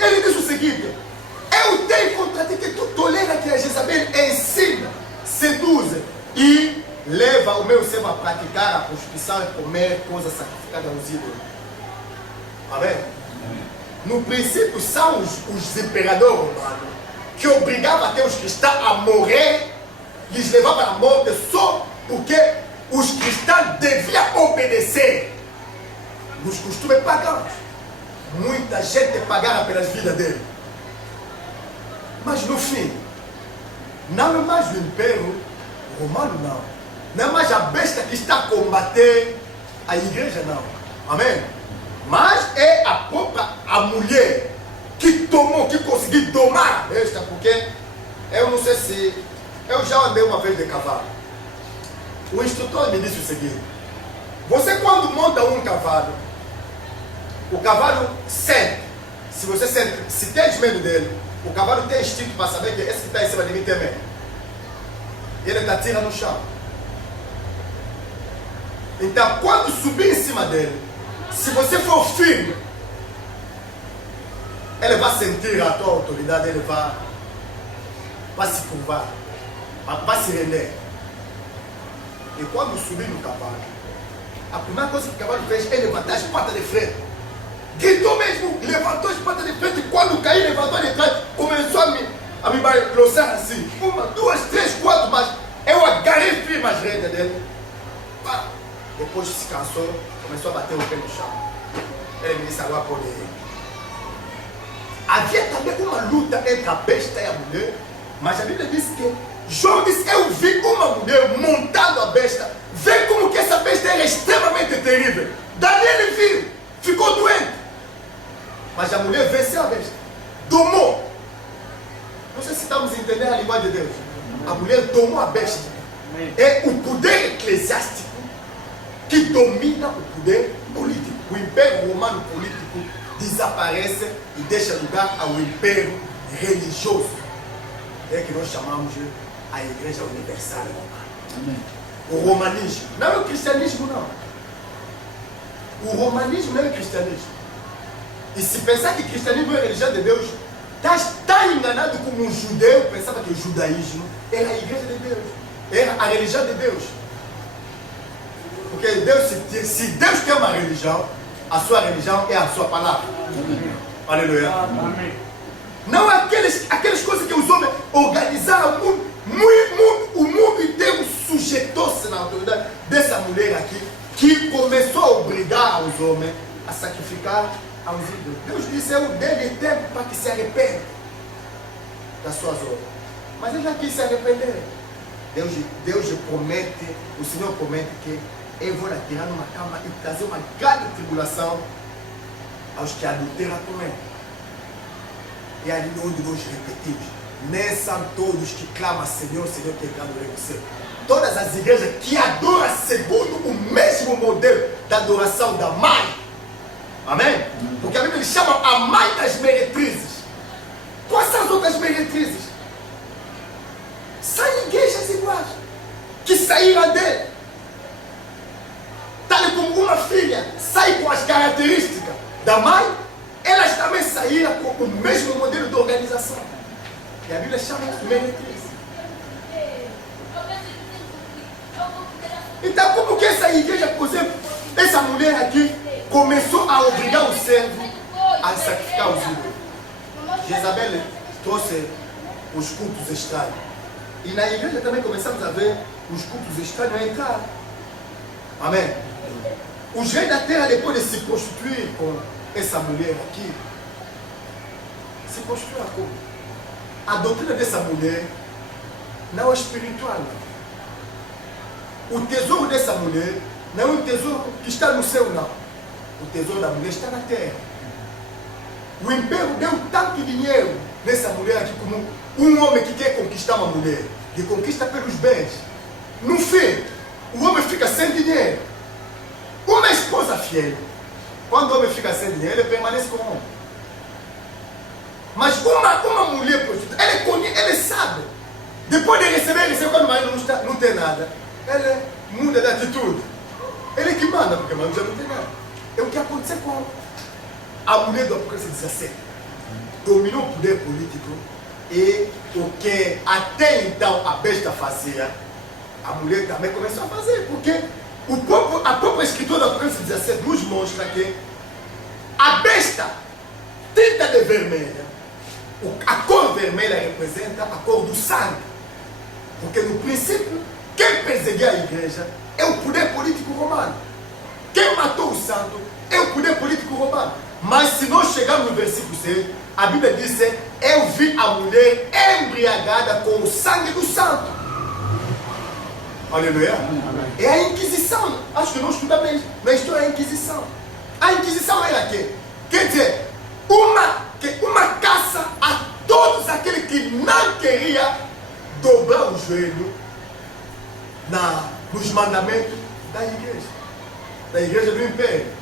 ele disse o seguinte: eu tenho contra ti que tu tolera que a Jezabel ensina, seduz e leva o meu servo a praticar a prostituição e comer coisas sacrificadas aos ídolos. Amém? No princípio são os imperadores romanos que obrigavam até os cristãos a morrer, lhes levavam à morte só porque os cristãos deviam obedecer nos costumes pagãos. Muita gente pagava pelas vidas dele. Mas no fim, não é mais o Império Romano, não. Não é mais a besta que está a combater a igreja, não. Amém? Mas é a própria mulher que conseguiu domar a besta, porque eu não sei se... Eu já andei uma vez de cavalo. O instrutor me disse o seguinte: você quando monta um cavalo, o cavalo sente. Se você sente, se tem medo dele, o cavalo tem instinto para saber que esse que está em cima de mim tem medo. Ele te atira no chão. Então quando subir em cima dele, se você for firme, ele vai sentir a tua autoridade, ele vai se curvar, vai se render. E quando subir no cavalo, a primeira coisa que o cavalo fez é levantar as patas de frente. Gritou mesmo, levantou as patas de frente. E quando caiu, levantou de trás, começou a me balançar assim. 1, 2, 3, 4, mas eu agarrei firme as rédeas dele. Depois se cansou, começou a bater o pé no chão. Ele me disse: agora pode ir. Havia também uma luta entre a besta e a mulher, mas a Bíblia diz que João disse: eu vi uma mulher montando a besta. Vê como que essa besta era extremamente terrível. Daniel viu, ficou doente, mas a mulher venceu a besta, domou. Não sei se estamos entendendo a linguagem de Deus. A mulher domou a besta. É o poder eclesiástico que domina o poder político. O Império Romano político desaparece e deixa lugar ao Império religioso. É que nós chamamos de a Igreja Universal Romana. Amém. O romanismo não é o cristianismo, não. O romanismo não é o cristianismo. E se pensar que o cristianismo é a religião de Deus, está enganado como um judeu pensava que o judaísmo era a igreja de Deus, era a religião de Deus. Porque Deus, se Deus tem uma religião, a sua religião é a sua palavra. Amém. Aleluia. Amém. Não aquelas coisas que os homens organizaram. O mundo inteiro sujeitou-se na autoridade dessa mulher aqui, que começou a obrigar os homens a sacrificar aos ídolos. Deus disse: eu dei tempo para que se arrependa das suas obras. Mas ele já quis se arrepender. Deus promete, o Senhor promete que eu vou tirar numa cama e trazer uma grande tribulação aos que adulteram com ele. E ali onde nós repetimos, Nem são todos que clamam Senhor, Senhor, que entram no reino do céu. Todas as igrejas que adoram segundo o mesmo modelo da adoração da mãe. Amém? Porque a Bíblia chama a mãe das meretrizes. Quais são as outras meretrizes? São igrejas iguais, que saíram dele. Tal como uma filha sai com as características da mãe, elas também saíram com o mesmo modelo de organização. E a Bíblia chama de meretrizes. Então, como que essa igreja, por exemplo, essa mulher aqui, começou a obrigar o servo a sacrificar os ídolos? Jezabel trouxe os cultos estranhos. E na igreja também começamos a ver os cultos estranhos a entrar. Amém? Os reis da terra, depois de se prostituir com essa mulher aqui, se prostituíram como? A doutrina dessa mulher não é espiritual. O tesouro dessa mulher não é um tesouro que está no céu, não. O tesouro da mulher está na terra. O império deu tanto dinheiro nessa mulher aqui como um homem que quer conquistar uma mulher, que conquista pelos bens. No fim, o homem fica sem dinheiro. Uma esposa fiel, quando o homem fica sem dinheiro, ele permanece com o homem. Mas uma mulher prostituta, ele sabe. Depois de receber quando o marido não tem nada, ele muda de atitude. Ele que manda, porque o marido já não tem nada. É o que aconteceu com a mulher do Apocalipse 17. Dominou o poder político e o que até então a besta fazia, a mulher também começou a fazer, porque a própria escritura do Apocalipse 17 nos mostra que a besta tinta de vermelha, a cor vermelha representa a cor do sangue, porque no princípio quem perseguia a igreja é o poder político romano, quem matou o santo é o poder político romano. Mas se nós chegarmos no versículo 6, a Bíblia diz: eu vi a mulher embriagada com o sangue do santo. Aleluia. É a Inquisição. Acho que nós estudamos na história da Inquisição. A Inquisição era quê? Quer dizer, uma caça a todos aqueles que não queriam dobrar o joelho nos mandamentos da igreja do império.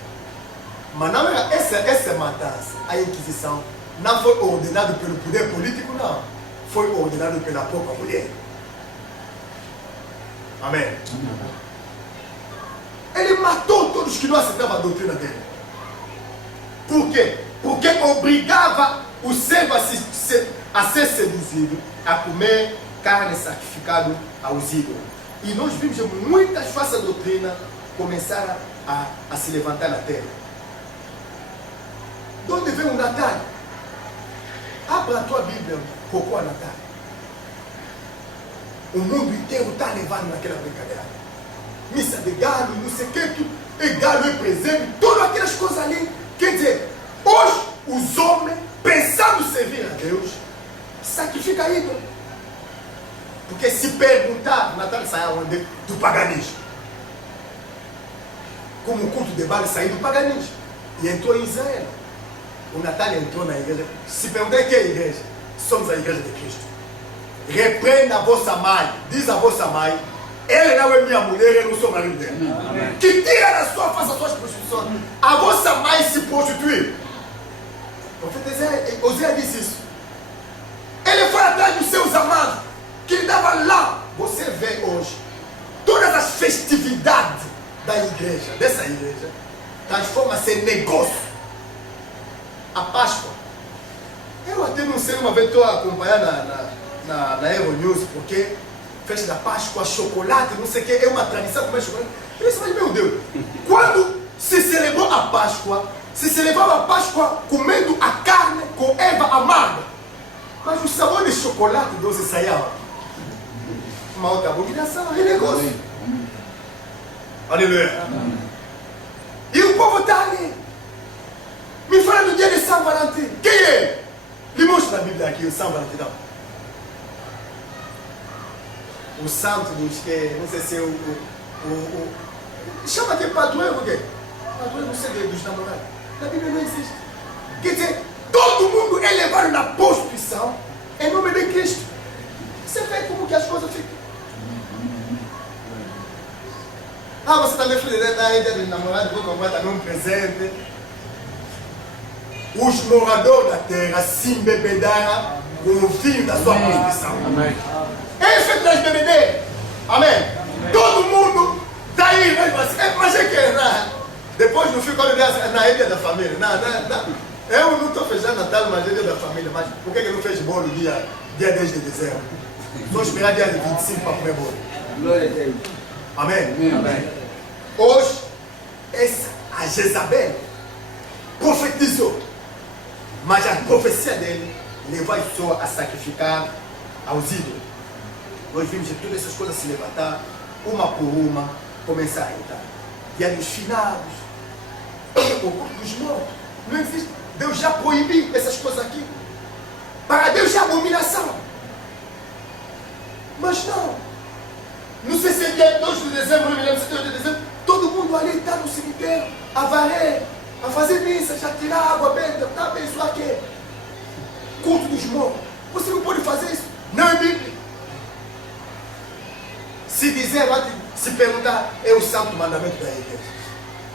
Mas não era essa matança, a Inquisição, não foi ordenada pelo poder político, não. Foi ordenada pela própria mulher. Amém. Ele matou todos que não aceitavam a doutrina dele. Por quê? Porque obrigava o servo a ser seduzido, a comer carne sacrificada aos ídolos. E nós vimos muitas falsas doutrinas começaram a se levantar na terra. De onde vem o Natal? Abra a tua Bíblia, Cocô Natal. O mundo inteiro está levando naquela brincadeira. Missa de galo, não sei o que, é galo, é presente, todas aquelas coisas ali. Quer dizer, hoje os homens, pensando servir a Deus, sacrificam ídolo. Porque se perguntar, o Natal sai onde? Do paganismo. Como o culto de Baal saiu do paganismo e entrou em Israel. O Natal entrou na igreja. Se perguntar que é a igreja, somos a igreja de Cristo. Repreenda a vossa mãe, diz a vossa mãe: ele não é minha mulher, eu não sou marido dela. Que tira da sua face as suas prostituições. A vossa mãe se prostituiu. O profeta Oséias disse isso. Ele foi atrás dos seus amados, que lhe davam lá. Você vê hoje todas as festividades da igreja, dessa igreja, transforma-se em negócio. A Páscoa. Eu até não sei, uma vez estou a acompanhar na Euronews, porque festa da Páscoa, chocolate, não sei o que, é uma tradição comer chocolate. Eu disse, mas meu Deus, quando se celebrou a Páscoa, se celebrava a Páscoa comendo a carne com erva amarga. Mas o sabor de chocolate doce saía uma outra abominação, é negócio. Aleluia. E o povo está ali. Me fala do dia de São Valentim. Quem é? Me mostra na Bíblia aqui o São Valentim. O santo dos que, não sei se é chama aqui padroeiro o quê? Padroeiro, não sei, dos namorados. Na Bíblia não existe. Quer dizer, todo mundo é levado na prostituição Em nome de Cristo. Você vê como que as coisas ficam. Ah, você também foi na ideia de namorado, vou comprar também um presente. Os moradores da terra se embebedaram com o vinho da sua constituição. Amém. Esse traz bebedeira. Amém. Todo mundo está aí, mas é que é. Depois no fim, quando na ilha da família. Não. Eu não estou fechando Natal, mas é dia da família. Mas por que não fez bolo dia 10 de dezembro? Só esperar dia 25 para comer bolo. Glória a Deus. Amém? Amém. Hoje, a Jezabel profetizou. Mas a profecia dele levou a pessoa a sacrificar aos ídolos. Nós vimos de todas essas coisas se levantar, uma por uma, começar a entrar. Dia dos finados, o corpo dos mortos. Não existe. Deus já proibiu essas coisas aqui. Para Deus é abominação. Mas não. Não sei se é dia 2 de dezembro, não me lembro se é 2 de dezembro. Todo mundo ali está no cemitério, a varrer, a fazer missas, a tirar água benta, a abençoar quê? Culto dos mortos. Você não pode fazer isso. Não é Bíblia. Se dizer, se perguntar, é o santo mandamento da igreja.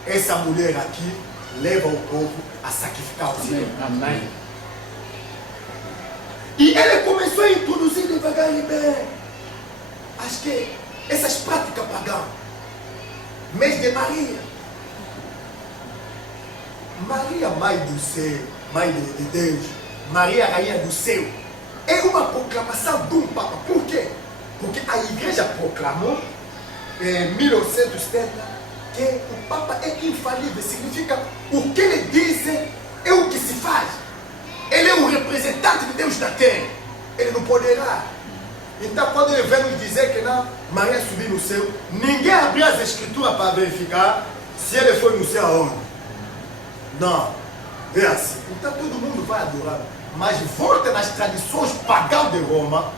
Essa mulher aqui leva o povo a sacrificar os ídolos. Amém. E ele começou a introduzir devagar e bem. Acho que essas práticas pagãs. Mês de Maria. Maria, mãe do céu, mãe de Deus. Maria, rainha do céu. É uma proclamação de um Papa. Por quê? Porque a igreja proclamou em 1870 que o Papa é infalível. Significa o que ele diz é o que se faz. Ele é o representante de Deus na terra. Ele não poderá. Então, quando ele vem nos dizer que não, Maria subiu no céu, ninguém abriu as escrituras para verificar se ele foi no céu aonde. Não. É assim. Então, todo mundo vai adorar. Mas volta nas tradições pagãs de Roma,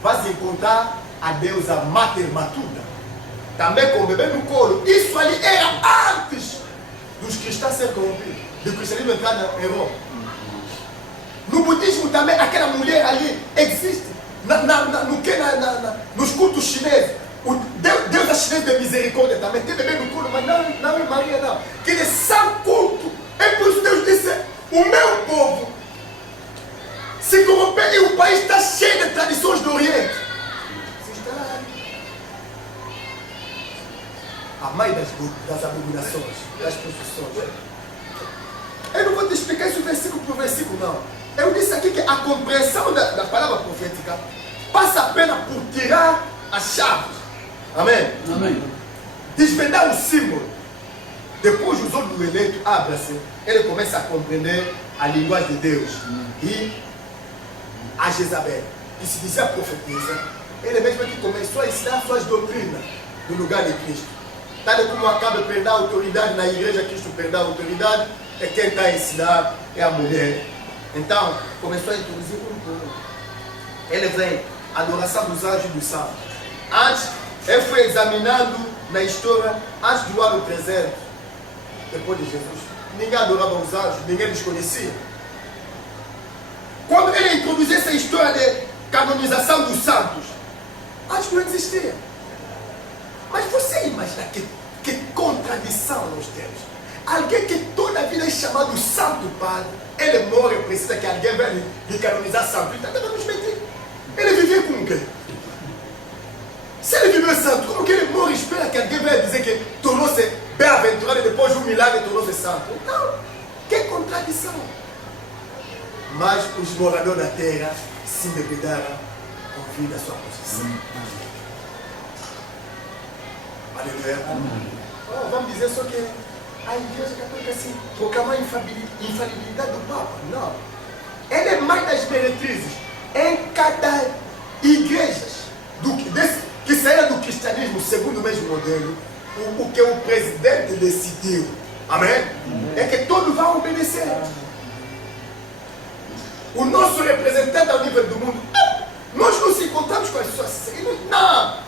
vai encontrar a deusa Mater Matuda. Também com o bebê no colo. Isso ali era antes dos cristãos serem corrompidos. Do cristianismo entrar em Roma. No budismo também, aquela mulher ali existe. Nos cultos chineses, o Deus da chinesa de misericórdia também tem bebê no colo, mas não é Maria, não. Que ele é são culto. É por isso que Deus disse: o meu povo se corrompeu e o país está cheio de tradições do Oriente. Você está a mãe das abominações, das profissões. Eu não vou te explicar isso versículo por versículo, não. Eu disse aqui que a compreensão da palavra profética passa apenas por tirar as chaves. Amém? Amém. Desvendar o símbolo. Depois os olhos do eleito abrem-se. Ele começa a compreender a linguagem de Deus. E a Jezabel, que se dizia profetisa, ele mesmo que começou a ensinar suas doutrinas no lugar de Cristo. Tal como acaba de perder a autoridade na igreja, Cristo perdeu a autoridade, é quem está a ensinar é a mulher. Então, começou a introduzir um por um. Ele vem, adoração dos anjos e dos santos. Antes, ele foi examinando na história, antes do ano 300, depois de Jesus. Ninguém adorava os anjos, ninguém os conhecia. Quando ele introduziu essa história de canonização dos santos, antes não existia. Mas você imagina que contradição nós temos. Alguém que toda a vida é chamado Santo Padre, ele morre, precisa que alguém venha lhe canonizar santo. Então deve nos mentir. Ele vivia com o quê? Se ele viveu santo, como que ele morre e espera que alguém venha dizer que tornou-se bem-aventurado e depois de um milagre tornou-se santo? Não. Que contradição. Mas os moradores da terra se embebedaram com vida à sua posição. Aleluia. Oh, vamos dizer só que a igreja católica se proclama a infalibilidade do Papa. Não. Ele é mais das meretrizes. Em cada igreja que saia do cristianismo segundo o mesmo modelo, o que o presidente decidiu, amém? É que todos vão obedecer. O nosso representante ao nível do mundo, nós não se encontramos com as pessoas assim. Não!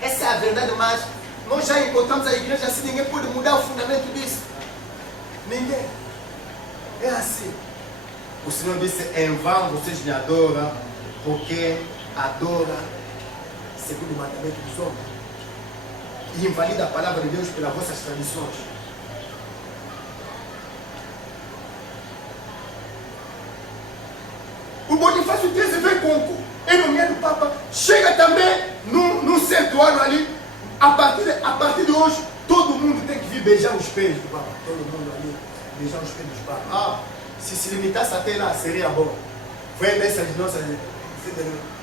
Essa é a verdade, mas nós já encontramos a igreja assim, ninguém pode mudar o fundamento disso. Ninguém. É assim. O Senhor disse: em vão vocês me adoram, porque adora segundo o mandamento dos homens e invalida a palavra de Deus pelas vossas tradições. O Bonifácio XIII vem com a economia do Papa, chega também num certo ano ali, a partir de hoje, todo mundo tem que vir beijar os pés do Papa, todo mundo ali, beijar os pés do Papa. Ah, se limitasse até lá, seria bom. Foi dessas nossas,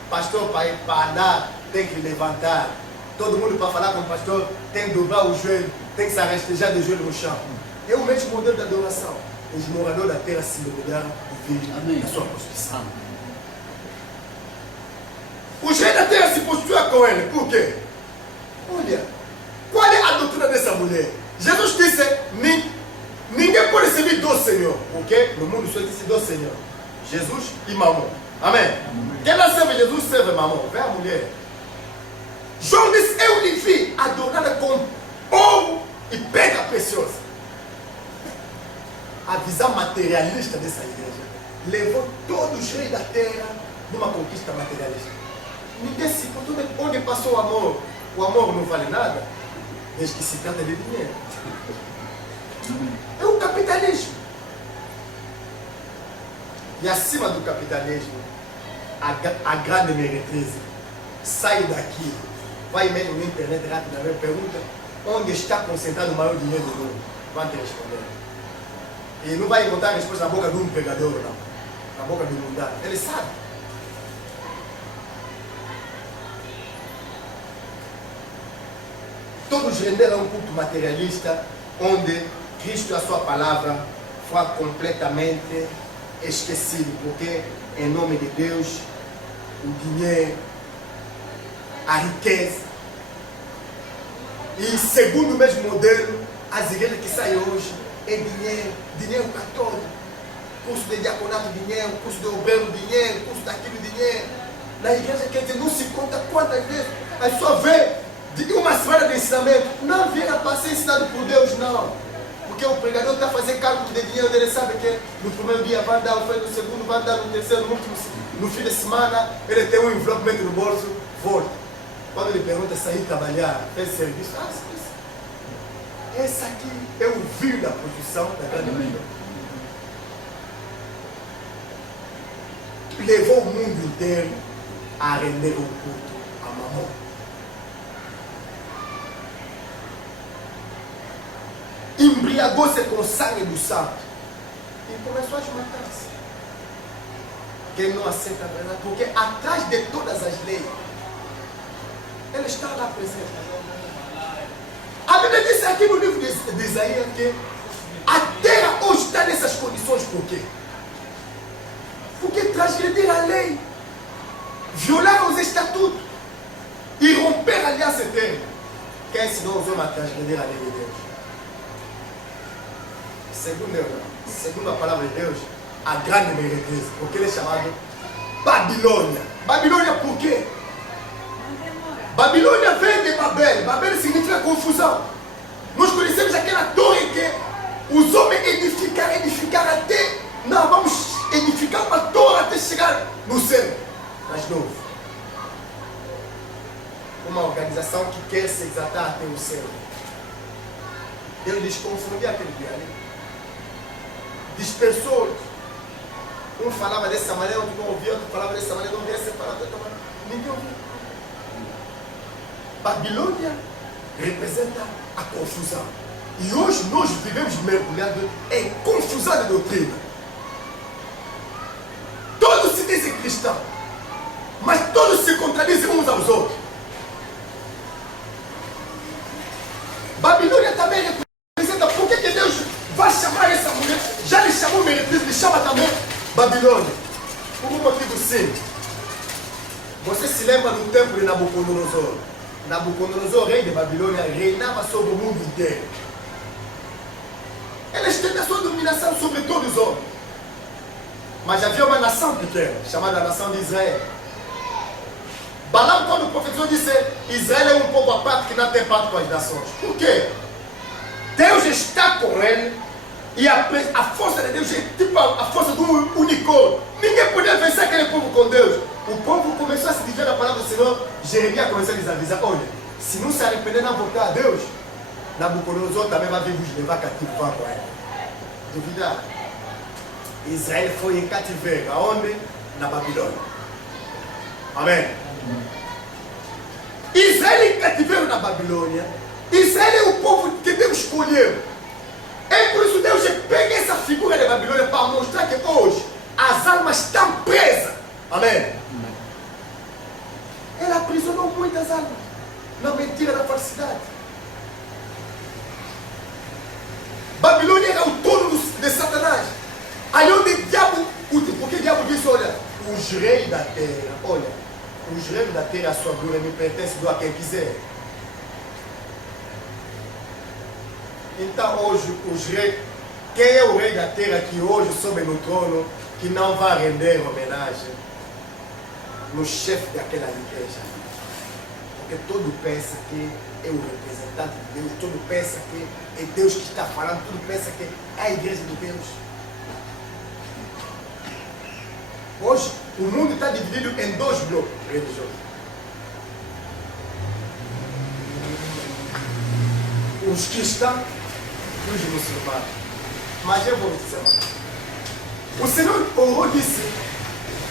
pastor para andar, tem que levantar. Todo mundo para falar com o pastor tem que dobrar o joelho, tem que se arrastejar de joelho no chão. É o mesmo modelo de adoração. Os moradores da terra se lembraram de vir na sua Constituição. Os reis da terra se prostituem com ele. Por quê? Olha, qual é a doutrina dessa mulher? Jesus disse, ninguém pode servir dois senhores. Porque no mundo só existe dois senhores. Jesus e Mamon. Amém? Quem não serve Jesus, serve Mamon. Vê a mulher. João disse, eu lhe vi adorada com ouro e pedra preciosa. A visão materialista dessa igreja levou todos os reis da terra numa conquista materialista. Ninguém se importou onde passou o amor. O amor não vale nada, desde que se trata de dinheiro. É o capitalismo. E acima do capitalismo, a grande meretriz sai daqui, vai mesmo na internet rapidamente, pergunta onde está concentrado o maior dinheiro do mundo. Vai te responder. E não vai encontrar a resposta na boca de um pregador, não. Na boca do mundano. Ele sabe. Todos renderam um culto materialista, onde Cristo e a sua palavra foi completamente esquecido, porque em nome de Deus, o dinheiro, a riqueza, e segundo o mesmo modelo, as igrejas que saem hoje é dinheiro católico, curso de diaconato, dinheiro, curso de obreiro, dinheiro, curso daquilo, dinheiro. Na igreja quer dizer, não se conta quantas vezes a pessoa vê de uma semana de ensinamento, não viera para ser ensinado por Deus, não. Porque o pregador está fazendo cálculo de dinheiro, ele sabe que no primeiro dia vai dar oferta, no segundo vai dar, no terceiro, no último, no fim de semana, ele tem um envelope no bolso, volta. Quando ele pergunta sair trabalhar, fez serviço, esse aqui é o vil da produção da grande maioria. Levou o mundo inteiro a render o culto a Mamon. Embriagou-se com o sangue do santo e começou a matar-se. Quem não aceita a verdade, porque atrás de todas as leis, ele está lá presente. A Bíblia diz aqui no livro de Isaías que a terra hoje está nessas condições. Por quê? Porque transgrediram a lei, violaram os estatutos e romperam a aliança eterna. Quem ensinou os homens a transgredir a lei de Deus? Segundo a palavra de Deus, a grande meretriz, porque ele é chamado Babilônia. Babilônia por quê? Babilônia vem de Babel. Babel significa confusão. Nós conhecemos aquela torre que os homens edificaram até. Não, vamos edificar uma torre até chegar no céu. Mas novo. Uma organização que quer se exaltar até o céu. Deus lhes confundia aquele dia ali. Dispersou. Um falava dessa maneira, outro não ouvia, outro falava dessa maneira, não ouvia, essa falava dessa maneira. Ninguém ouvia. Babilônia representa a confusão. E hoje nós vivemos mergulhados em confusão de doutrina. Todos se dizem cristãos, mas todos se contradizem uns aos outros. Babilônia também representa por que Deus vai chamar essa mulher. Já lhe chamou meretriz, lhe chama também Babilônia. Por um motivo simples. Você se lembra do tempo de Nabucodonosor? Nabucodonosor, rei de Babilônia, reinava sobre o mundo inteiro. Ele estendeu a sua dominação sobre todos os homens. Mas havia uma nação pequena, chamada nação de Israel. Balaão, quando profetizou, disse: Israel é um povo à parte que não tem parte com as nações. Por quê? Deus está com ele e a força de Deus é tipo a força do unicórnio. Ninguém podia vencer aquele povo com Deus, o povo começou a se desviar da palavra do Senhor. Jeremias começou a lhes avisar: olha, se não se arrepender e não voltar a Deus, Nabucodonosor também vai vir vos levar cativo para ele. Duvidar. Israel foi em cativeiro. Aonde? Na Babilônia. Amém. Israel em cativeiro na Babilônia. Israel é o povo que Deus escolheu. É por isso que Deus pega essa figura da Babilônia para mostrar que hoje as almas estão presas. Amém. Ela aprisionou muitas almas na mentira da falsidade. Babilônia era o trono de Satanás. Aí onde o diabo, porque o diabo disse: olha, os reis da terra, olha, os reis da terra, a sua glória me pertence, do a quem quiser. Então hoje, os reis, quem é o rei da terra que hoje sobe no trono, que não vai render homenagem no chefe daquela igreja? Porque todo pensa que é o representante de Deus, todo pensa que é Deus que está falando, todo pensa que é a igreja de Deus. Hoje, o mundo está dividido em dois blocos religiosos. Os cristãos e os muçulmanos. Mas eu vou dizer uma coisa. O Senhor orou disse: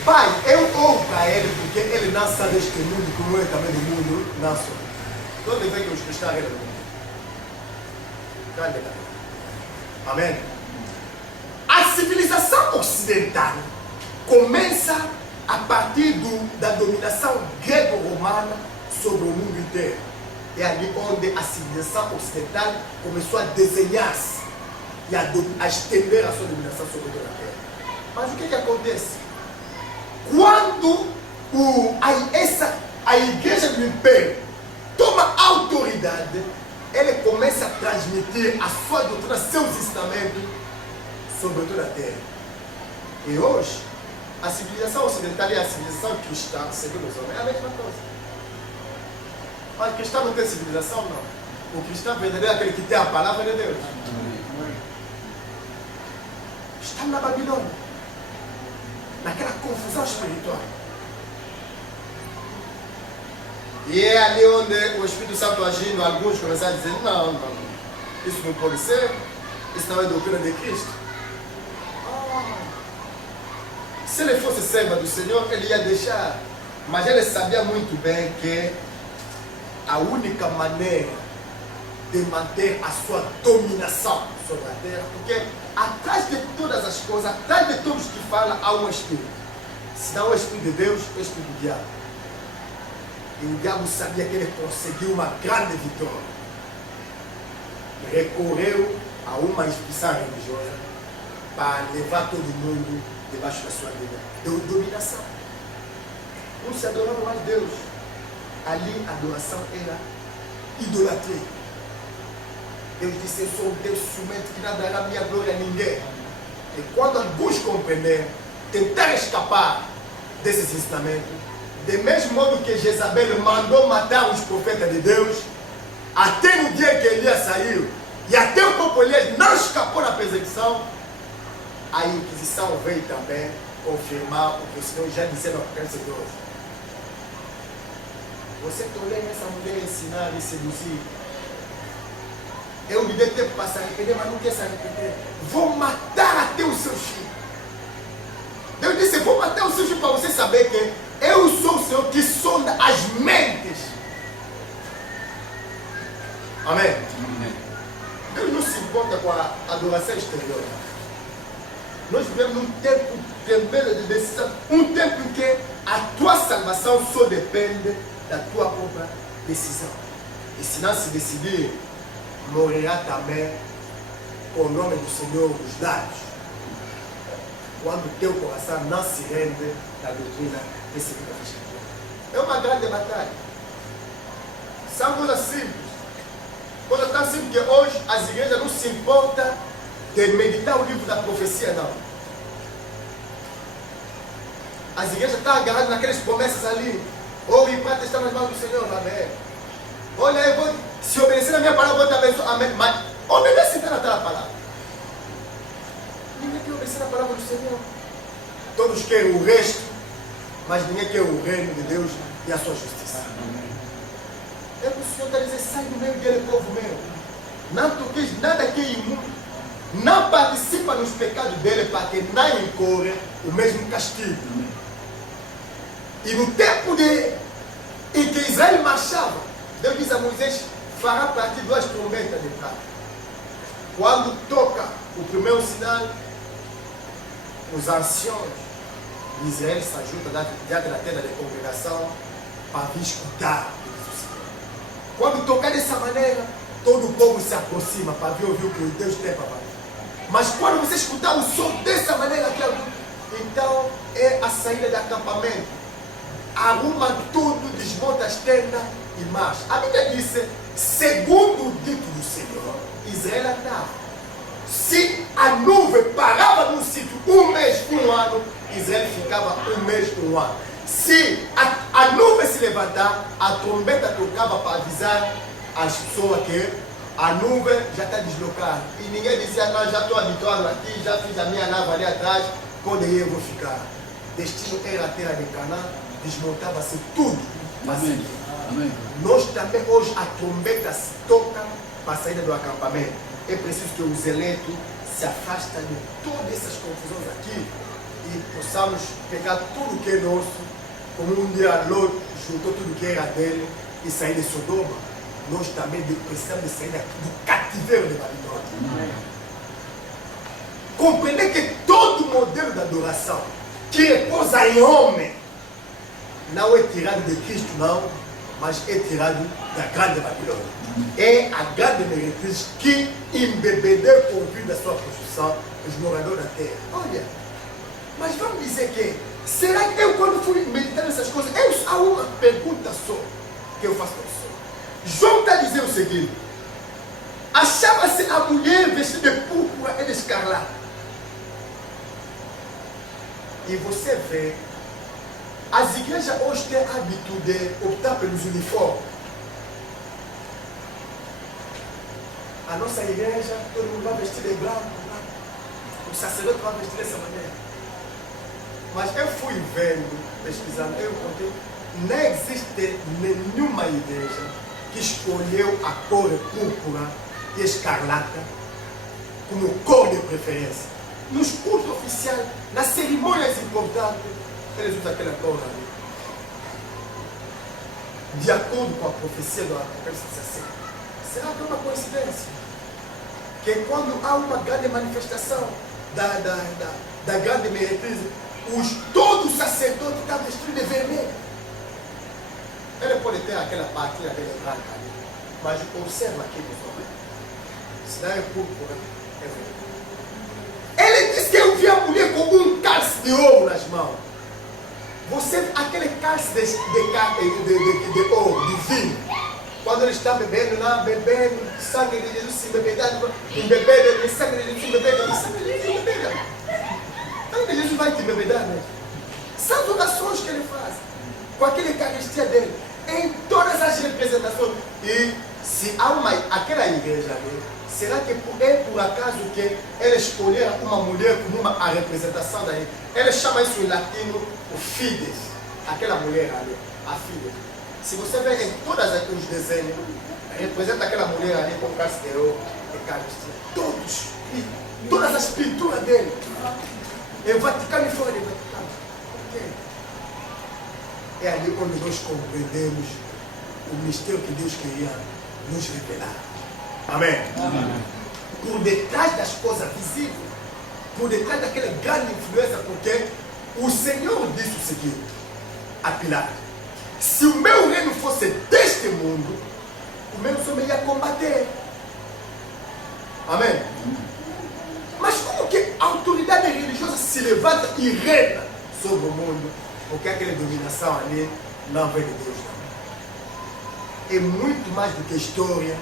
Pai, eu oro para ele porque ele não sabe este mundo como eu também do mundo não sou. Onde vem que os cristãos eram do mundo? Amém? A civilização ocidental começa a partir da dominação grego-romana sobre o mundo inteiro. É ali onde a civilização ocidental começou a desenhar-se e a estender a sua dominação sobre toda a terra. Mas o que acontece? Quando a igreja do império toma autoridade, ele começa a transmitir a sua doutrina, seus ensinamentos sobre toda a terra. E hoje, a civilização ocidental e a civilização cristã, segundo os homens, é a mesma coisa. Mas o cristão não tem civilização, não. O cristão verdadeiro é aquele que tem a palavra de Deus. Está na Babilônia, naquela confusão espiritual. E é ali onde o Espírito Santo agindo, alguns começaram a dizer: não, isso não pode ser, isso não é doutrina de Cristo. Se ele fosse servo do Senhor, ele ia deixar. Mas ele sabia muito bem que a única maneira de manter a sua dominação sobre a terra, porque atrás de todas as coisas, atrás de todos que falam, há um Espírito. Se não é o Espírito de Deus, é o Espírito do diabo. E o diabo sabia que ele conseguiu uma grande vitória. Recorreu a uma instituição religiosa para levar todo mundo debaixo da sua dominação. Não se adorava mais Deus. Ali a adoração era idolatria. Deus disse: eu sou um Deus ciumento que não dará minha glória a ninguém. E quando alguns compreenderam, tentaram escapar desses ensinamentos, de mesmo modo que Jezabel mandou matar os profetas de Deus, até no dia que Elias saiu, e até o próprio Elias não escapou da perseguição, a Inquisição veio também confirmar o que o Senhor já disse no Apocalipse 12. Você tolera essa mulher ensinar e seduzir? Eu me dei tempo para se arrepender, mas não quer se arrepender. Vou matar até os seus filhos. Deus disse: vou matar os seus filhos para você saber que eu sou o Senhor que sonda as mentes. Amém? Deus não se importa com a adoração exterior. Nós vivemos num tempo tremendo de decisão, um tempo em que a tua salvação só depende da tua própria decisão. E se não se decidir, morrerá também com o nome do Senhor nos lábios. Quando teu coração não se rende da doutrina recebida da Escritura. É uma grande batalha. São coisas simples. Coisa tão simples que hoje as igrejas não se importam de meditar o livro da profecia, não. As igrejas estão agarradas naquelas promessas ali. Ouro e prata está nas mãos do Senhor, amém. Olha, eu vou, se obedecer a minha palavra, eu vou te abençoar, amém. Mas obedece então naquela palavra. Ninguém quer obedecer a palavra do Senhor. Todos querem o resto mas ninguém quer o reino de Deus e a sua justiça. É que o Senhor está dizendo, sai do meio dele, povo meu. Não toques nada que é imundo. Não participa nos pecados dele para que não incorra o mesmo castigo. E no tempo em que Israel marchava, Deus diz a Moisés, fará partir 2 trombetas de prata. Quando toca o primeiro sinal, os anciãos de Israel se ajuntam diante da tenda de congregação para vir escutar o que diz o Senhor. Quando tocar dessa maneira, todo o povo se aproxima para vir ouvir o que Deus tem para fazer. Mas quando você escutar o som dessa maneira, então é a saída do acampamento. Arruma tudo, desmonta as tendas e marcha. A Bíblia diz, segundo o dito do Senhor, Israel andava. Se a nuvem parava num sítio 1 mês, 1 ano, Israel ficava 1 mês, 1 ano. Se a nuvem se levantar, a trombeta tocava para avisar as pessoas que a nuvem já está deslocada. E ninguém dizia, não, já estou habituado aqui, já fiz a minha nave ali atrás, quando eu vou ficar. Destino era a terra de Canaã, desmontava-se tudo. Amém. Amém. Nós também hoje a trombeta se toca para a saída do acampamento. É preciso que os eleitos se afastem de todas essas confusões aqui e possamos pegar tudo que é nosso, como um dia Lot juntou tudo que era dele e sair de Sodoma. Nós também precisamos de sair do cativeiro de Babilônia. Compreender que todo modelo de adoração que repousa em homem não é tirado de Cristo, não, mas é tirado da grande Babilônia. É a grande meretriz que embebedeu por vir da sua construção os moradores da terra. Olha, mas vamos dizer que, será que eu, quando fui meditar nessas coisas, há uma pergunta só que eu faço para o Senhor. João está dizendo o seguinte: achava-se a mulher vestida de púrpura e de escarlate. E você vê, as igrejas hoje têm a hábito de optar pelos uniformes. A nossa igreja, todo mundo vai vestir de branco, o sacerdote vai vestir dessa maneira. Mas eu fui vendo, pesquisando, eu encontrei, não existe nenhuma igreja que escolheu a cor púrpura e escarlata como cor de preferência. Nos cultos oficiais, nas cerimônias importantes, eles usam aquela cor ali. De acordo com a profecia do Apocalipse 17. Será que é uma coincidência? Que quando há uma grande manifestação da grande meretriz, todo sacerdote está vestido de vermelho. Ele pode ter aquela patinha dele branca ali, mas observa aqui, pessoal. Se não é púrpura, é vermelho. Ele disse que eu vi a mulher com um cálice de ouro nas mãos. Você, aquele cálice de ouro, de vinho, quando ele está bebendo, não, bebendo sangue de Jesus, se bebendo, bebendo sangue de Jesus, bebendo sangue de Jesus, bebendo. Sangue de Jesus vai te bebedar, né? São as orações que ele faz, com aquela Eucaristia dele, em todas as representações. E se há aquela igreja ali, será que é por acaso que ele escolher uma mulher como a representação daí? Ele chama isso em latino o fides, aquela mulher ali, a fides. Se você vê em todos os desenhos, representa aquela mulher ali com casqueiro e Eucaristia. Todas as pinturas dele, em Vaticano e fora do Vaticano. Okay. É ali onde nós compreendemos o mistério que Deus queria nos revelar. Amém? Amém. Por detrás das coisas visíveis, por detrás daquela grande influência, porque o Senhor disse o seguinte a Pilatos: se o meu reino fosse deste mundo, o meu Senhor ia combater. Amém? Mas como que a autoridade religiosa se levanta e reina sobre o mundo? Porque aquela dominação ali não vem de Deus, não. É muito mais do que história,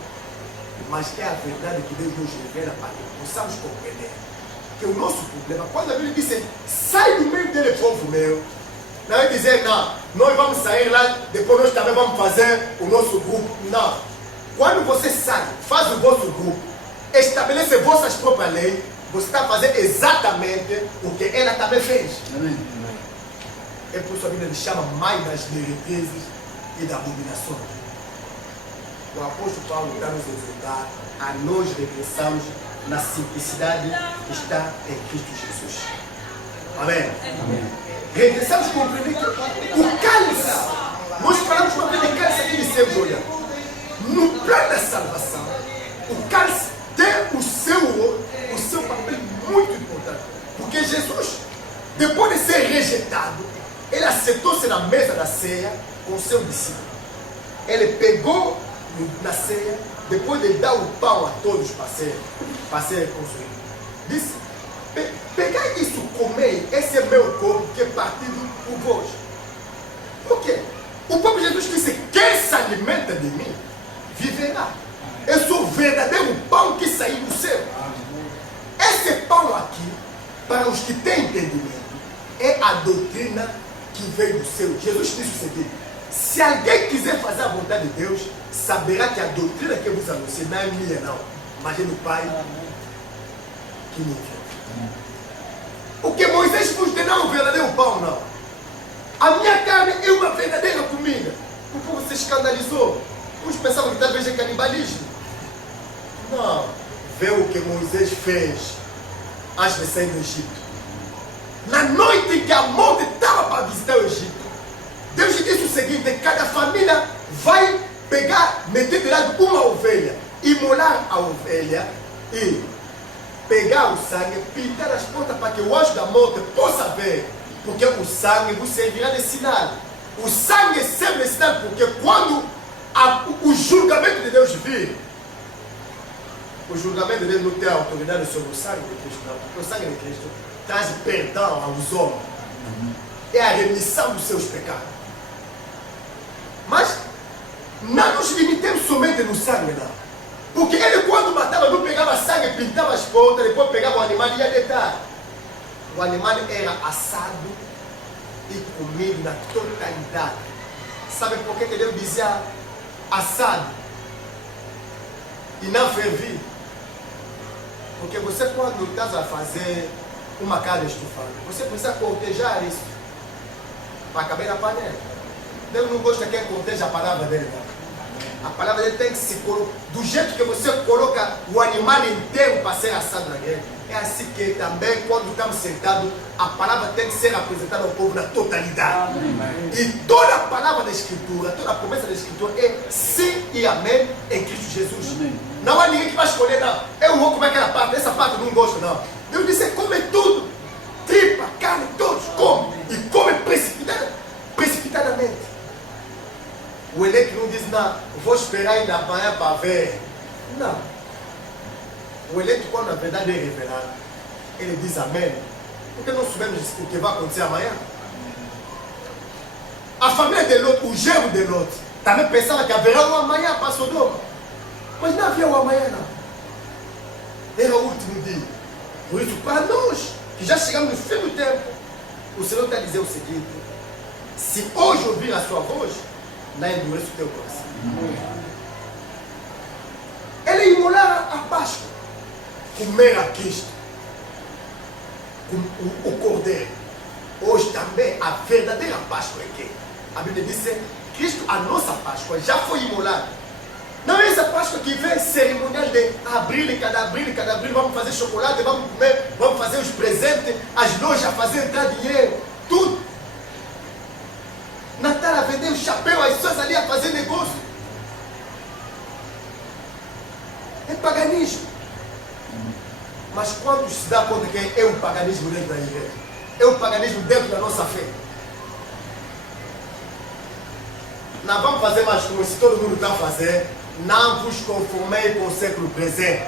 mas é a verdade que Deus nos revela para que possamos compreender que o nosso problema, quando a Bíblia diz sai do meio dele, povo meu, não é dizer, não, nós vamos sair lá, depois nós também vamos fazer o nosso grupo. Não. Quando você sai, faz o vosso grupo, estabelece vossas próprias leis, você está fazendo exatamente o que ela também fez. Amém. É por isso a Bíblia chama mais das meretrizes e da abominações. O apóstolo Paulo está nos exortar a nós regressarmos na simplicidade que está em Cristo Jesus. Amém? Amém. Regressamos a compreender que o cálice, nós falamos uma vez de cálice aqui de sempre, olha, no plano da salvação, o cálice tem o seu papel muito importante. Porque Jesus, depois de ser rejeitado, ele aceitou-se na mesa da ceia com o seu discípulo. Ele pegou na ceia, depois de dar o pão a todos para ser consumido, disse: pegai isso, comei, esse é meu corpo que é partido por vós. Por quê? O próprio Jesus disse: quem se alimenta de mim, viverá. Eu sou o verdadeiro pão que saiu do céu. Esse pão aqui, para os que têm entendimento, é a doutrina que veio do céu. Jesus disse o seguinte: se alguém quiser fazer a vontade de Deus, saberá que a doutrina que eu vos anuncio não é minha não, mas é do Pai que me enviou. O que Moisés vos deu não é o verdadeiro pão, não. A minha carne é uma verdadeira comida. O povo se escandalizou. Uns pensavam que talvez é canibalismo. Não. Vê o que Moisés fez antes de sair do Egito. Na noite em que a morte estava para visitar o Egito, Deus disse o seguinte: cada família vai pegar, meter de lado uma ovelha, imolar a ovelha e pegar o sangue, pintar as portas para que o anjo da morte possa ver, porque o sangue vos servirá de sinal. O sangue serve de sinal porque quando o julgamento de Deus vir, o julgamento de Deus não tem autoridade sobre o sangue de Cristo, não, porque o sangue de Cristo traz perdão aos homens, é a remissão dos seus pecados. Mas não nos limitemos somente no sangue, não. Porque ele, quando matava, não pegava sangue, pintava as pontas, depois pegava o animal e ia deitar. O animal era assado e comido na totalidade. Sabe por que Deus dizia assado e não fervido? Porque você, quando está a fazer uma carne estufada, você precisa cortejar isso para caber na panela. Deus não gosta que corteja a palavra dele, não. A palavra dele tem que se colocar do jeito que você coloca o animal inteiro para ser assado na guerra. É assim que também, quando estamos sentados, a palavra tem que ser apresentada ao povo na totalidade. Amém. E toda a palavra da Escritura, toda a promessa da Escritura é sim e amém em Cristo Jesus. Amém. Não há ninguém que vai escolher, não. Eu vou comer aquela parte, essa parte eu não gosto, não. Deus disse: come tudo, tripa, carne, todos, come. E come precipitadamente. O eleito não diz: não, vou esperar ainda amanhã para ver. Não. O eleito, quando a verdade é revelada, ele diz amém. Porque não sabemos o que vai acontecer amanhã. A família de Lot, o genro de Lot, também pensava que haverá um amanhã para Sodoma. Mas não havia um amanhã, não. Era o último dia. Por isso, para nós, que já chegamos no fim do tempo, o Senhor está dizendo o seguinte: se hoje ouvir a sua voz, não endurece o teu coração. Ele imolar a Páscoa, comer a Cristo, o Cordeiro. Hoje também a verdadeira Páscoa é que a Bíblia diz: Cristo, a nossa Páscoa, já foi imolada. Não é essa Páscoa que vem cerimonial de abril, cada abril, vamos fazer chocolate, vamos comer, vamos fazer os presentes, as lojas fazer entrar dinheiro, tudo. Natal a vender o chapéu, as pessoas ali a fazer negócio. É paganismo. Mas quantos se dá conta que é um paganismo dentro da igreja? É um paganismo dentro da nossa fé. Não vamos fazer mais como se todo mundo está a fazer. Não vos conformei com o século presente.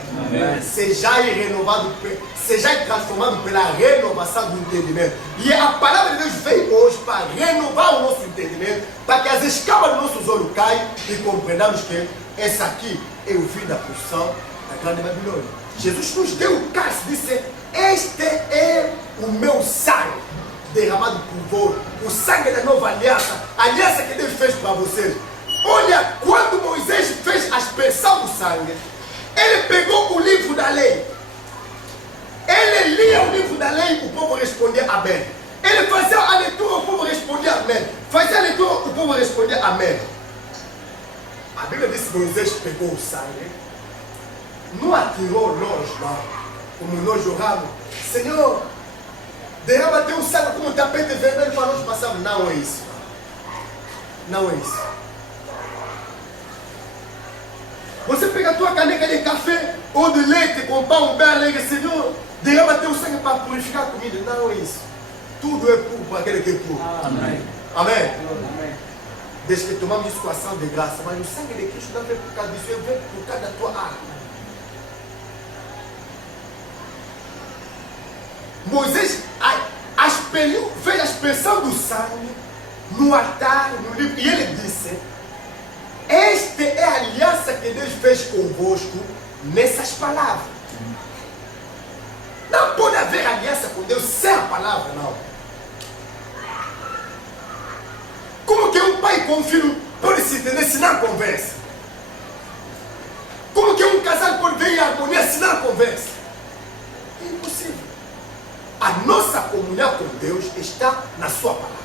Sejai renovado, sejai transformado pela renovação do entendimento. E a palavra de Deus veio hoje para renovar o nosso entendimento, para que as escamas dos nossos olhos caiam e compreendamos que essa aqui é o fim da porção da grande Babilônia. Jesus nos deu o cálice, disse: este é o meu sangue derramado por vós, o sangue da nova aliança, a aliança que Deus fez para vocês. Olha, quando Moisés fez a expressão do sangue, ele pegou o livro da lei. Ele lia o livro da lei, o povo respondia amém. Ele fazia a leitura, o povo respondia Fazia a leitura, o povo respondia amém. A Bíblia diz que Moisés pegou o sangue, não atirou longe lá, como nós oramos. Senhor, derrama teu sangue como um tapete vermelho para nós passarmos. Não é isso. Não é isso. Você pega a tua caneca de café ou de leite com pão bem alegre, Senhor, derrama teu sangue para purificar a comida. Não é isso. Tudo é puro para aquele que é puro. Amém. Amém. Amém. Desde que tomamos isso com ação de graça, mas o sangue de Cristo não vem por causa disso, ele vem por causa da tua alma. Moisés fez a expressão do sangue no altar, no livro, e ele disse: esta é a aliança que Deus fez convosco nessas palavras. Não pode haver aliança com Deus sem a palavra, não. Como que um pai com um filho pode se entender se não conversa? Como que um casal pode ver em harmonia se não conversa? É impossível. A nossa comunhão com Deus está na sua palavra.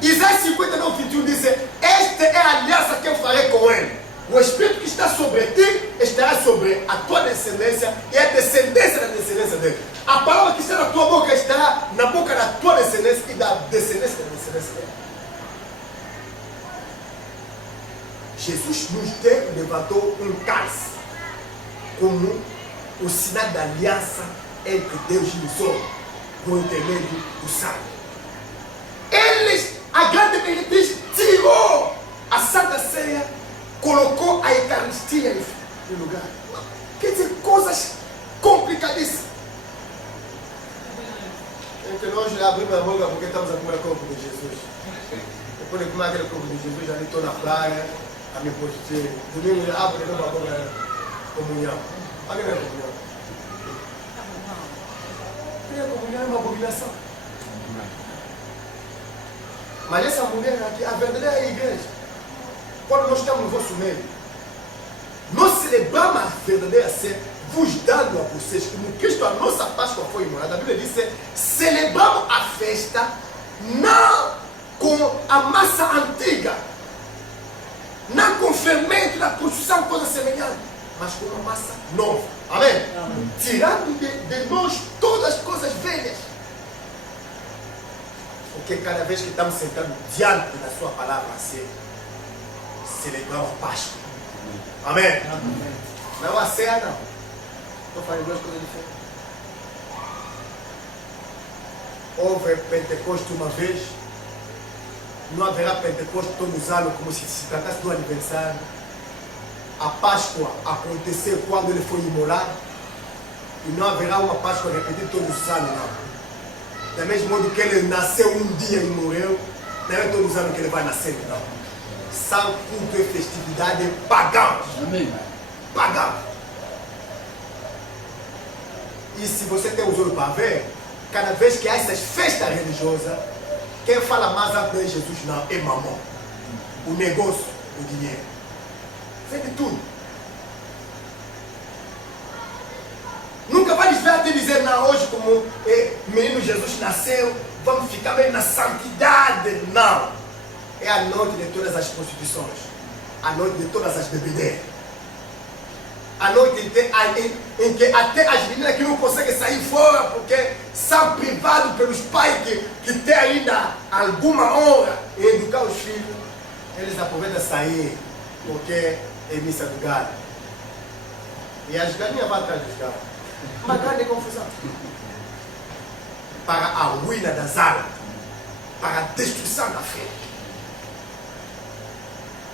Isaías 59, 21 diz: esta é a aliança que eu farei com ele. O Espírito que está sobre ti estará sobre a tua descendência e a descendência da descendência dele. A palavra que está na tua boca estará na boca da tua descendência e da descendência dele. Jesus nos levantou um cálice como o sinal da aliança entre Deus e os homens, por intermédio do sangue. A grande meretriz, tirou a Santa Ceia, colocou a Eucaristia no lugar. Quer dizer, coisas complicadíssimas. Entre nós abrimos a boca porque estamos a comer o corpo de Jesus. Depois de comer aquele corpo de Jesus, já estou na praia, a me postar. Domingo, abro de novo a boca, comunhão. A minha comunhão. A comunhão é uma abominação. Mas essa mulher aqui, a verdadeira igreja, quando nós estamos no vosso meio, nós celebramos a verdadeira ceia, vos dando a vocês, como Cristo, a nossa Páscoa foi imolada. A Bíblia diz: celebramos a festa não com a massa antiga, não com fermento da construção, coisa semelhante, mas com uma massa nova. Amém? Amém. Tirando de nós todas as coisas velhas. Porque cada vez que estamos sentados diante da sua palavra, celebramos a Páscoa. Amém? Amém. Não a ceia, não. Estou falando duas coisas diferentes. Houve Pentecoste uma vez. Não haverá Pentecoste todos os anos, como se tratasse do aniversário. A Páscoa aconteceu quando ele foi imolado. E não haverá uma Páscoa repetida todos os anos, não. Da mesmo modo que ele nasceu um dia e morreu, não é todos os anos que ele vai nascer, não. São culto e festividade pagãos. Amém. Pagãos. E se você tem os olhos para ver, cada vez que há essas festas religiosas, quem fala mais alto de Jesus não é mamão. O negócio, o dinheiro. Vende tudo. Nunca vai ver te dizer, não, hoje como menino Jesus nasceu, vamos ficar bem na santidade. Não. É a noite de todas as prostituições. A noite de todas as bebedeiras. A noite em que até as meninas que não conseguem sair fora porque são privados pelos pais que têm ainda alguma honra em educar os filhos, eles aproveitam sair porque é missa do gado. E as galinhas vão atrás dos gados. Uma grande confusão. Para a ruína das almas, para a destruição da fé.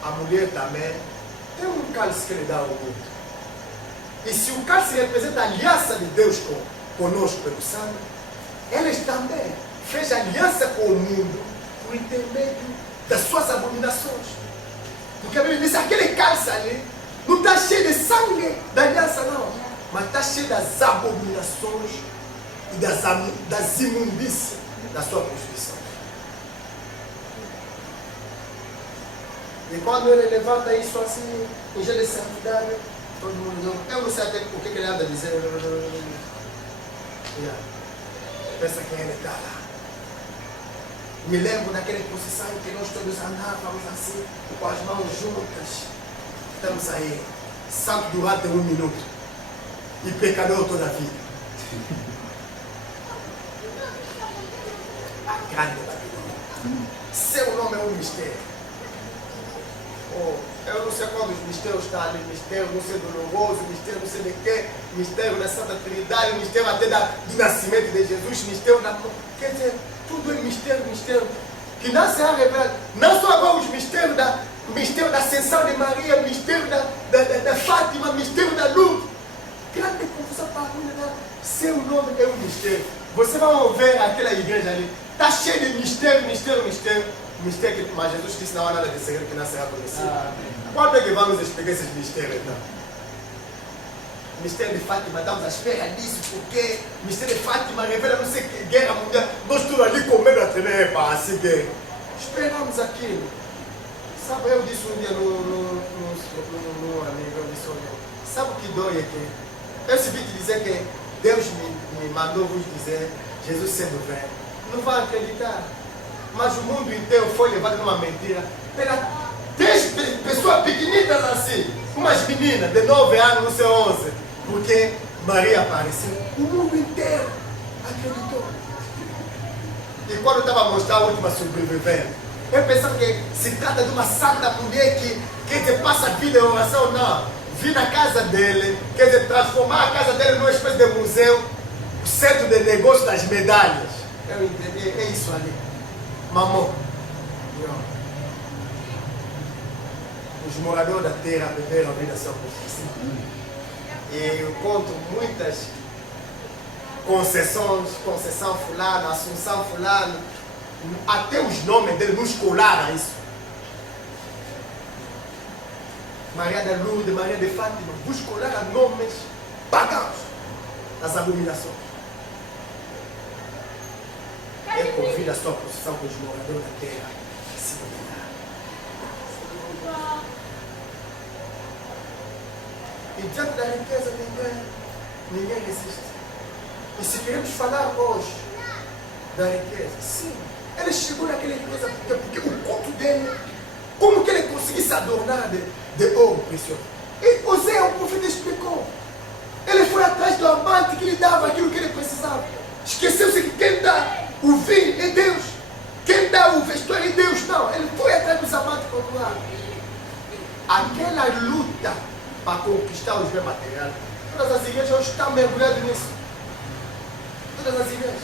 A mulher também tem um cálice que lhe dá ao mundo. E se o cálice representa a aliança de Deus conosco pelo sangue, elas também fez aliança com o mundo por intermédio das suas abominações. Porque a Bíblia diz: aquele cálice ali não está cheio de sangue da aliança, não, mas está cheio das abominações e das imundícias da sua prostituição. E quando ele levanta isso assim, em jeito de santidade, todo mundo diz: eu não sei até o que ele anda a dizer. Pensa que ele está lá. Me lembro daquela procissão em que nós todos andávamos assim, com as mãos juntas. Estamos aí, santo durante 1 minuto e pecador toda a vida. A grande Babilônia. Seu nome é um mistério. Oh, eu não sei quantos mistérios estão ali, mistério não sei doloroso, mistério não sei de quê, mistério da Santa Trindade, mistério até do nascimento de Jesus, mistério da... Quer dizer, tudo é mistério, mistério, que não será revelado. Não só agora os mistérios mistério da ascensão de Maria, mistério da Fátima, mistério da luz. Grande confusão para a vida. Seu nome é um mistério. Você vai ver aquela igreja ali, está cheia de mistério, mistério, mistério. Mistério que, mas Jesus disse não há nada de segredo que não será conhecido. Quando é que vamos explicar esses mistérios então? Mistério de Fátima, estamos à espera disso, porque mistério de Fátima revela não sei que guerra mundial. Nós estamos ali com medo de ter assim guerra. Esperamos aquilo. Sabe, eu disse um dia no amigo, eu disse, olha, sabe o que dói aqui? Eu recebi te dizer que Deus me mandou vos dizer, Jesus sendo velho. Não vai acreditar. Mas o mundo inteiro foi levado numa mentira. Pela 10 pessoas pequeninas assim, umas meninas de 9 anos, não sei 11, porque Maria apareceu. O mundo inteiro acreditou. E quando eu estava a mostrar a última sobrevivente, eu pensava que se trata de uma santa mulher que quer dizer, passa a vida em oração. Não. Vi na casa dele, quer dizer, transformar a casa dele numa espécie de museu, o centro de negócio das medalhas. Eu entendi, é isso ali. Mamão. Os moradores da terra beberam a vida só por isso. E eu conto muitas concessão fulano, Assunção fulano, até os nomes dele nos colaram isso. Maria da Lourdes, Maria de Fátima, vos colaram nomes pagãos das abominações. Ele convida a sua procissão com os moradores da terra a se dominar. E diante da riqueza ninguém resiste. E se queremos falar hoje da riqueza, sim, ele chegou naquela riqueza porque o culto dele, como que ele conseguiu se adornar de ouro precioso? E Osé, o profeta, explicou. Ele foi atrás do amante que lhe dava aquilo que ele precisava. Esqueceu-se que quem dá o vinho é Deus. Quem dá o vestuário é Deus. Não, ele foi atrás dos amantes para procurar. Aquela luta para conquistar os bens materiais, todas as igrejas hoje estão mergulhadas nisso. Todas as igrejas.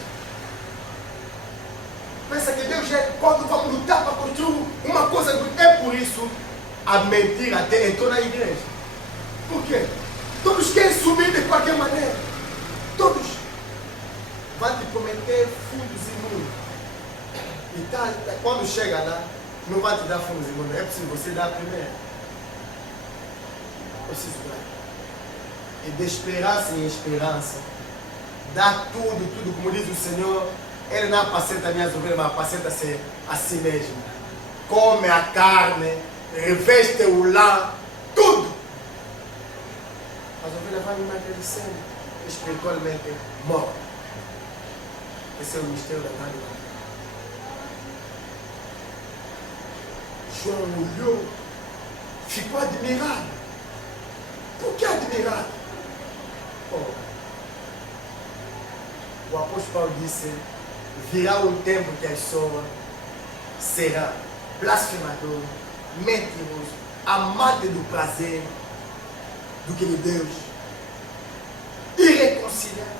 Pensa que Deus é quando vamos lutar para construir uma coisa. É por isso a mentira até entrou na igreja. Por quê? Todos querem subir de qualquer maneira. Todos. Vai te prometer fundos imundos. E quando chega lá, não vai te dar fundos imundos. É preciso você dar primeiro. Preciso dar. E de esperança em esperança, dá tudo, como diz o Senhor. Ele não apacenta minhas ovelhas, mas apacenta-se a si mesmo. Come a carne, reveste o lã, tudo. As ovelhas vão emagrecendo, espiritualmente morrem. Esse é o mistério da grande batalha. João olhou, ficou admirado. Por que admirado? Oh. O apóstolo Paulo disse: virá um tempo que a pessoa será blasfemador, mentiroso, amante do prazer do que de Deus, irreconciliável,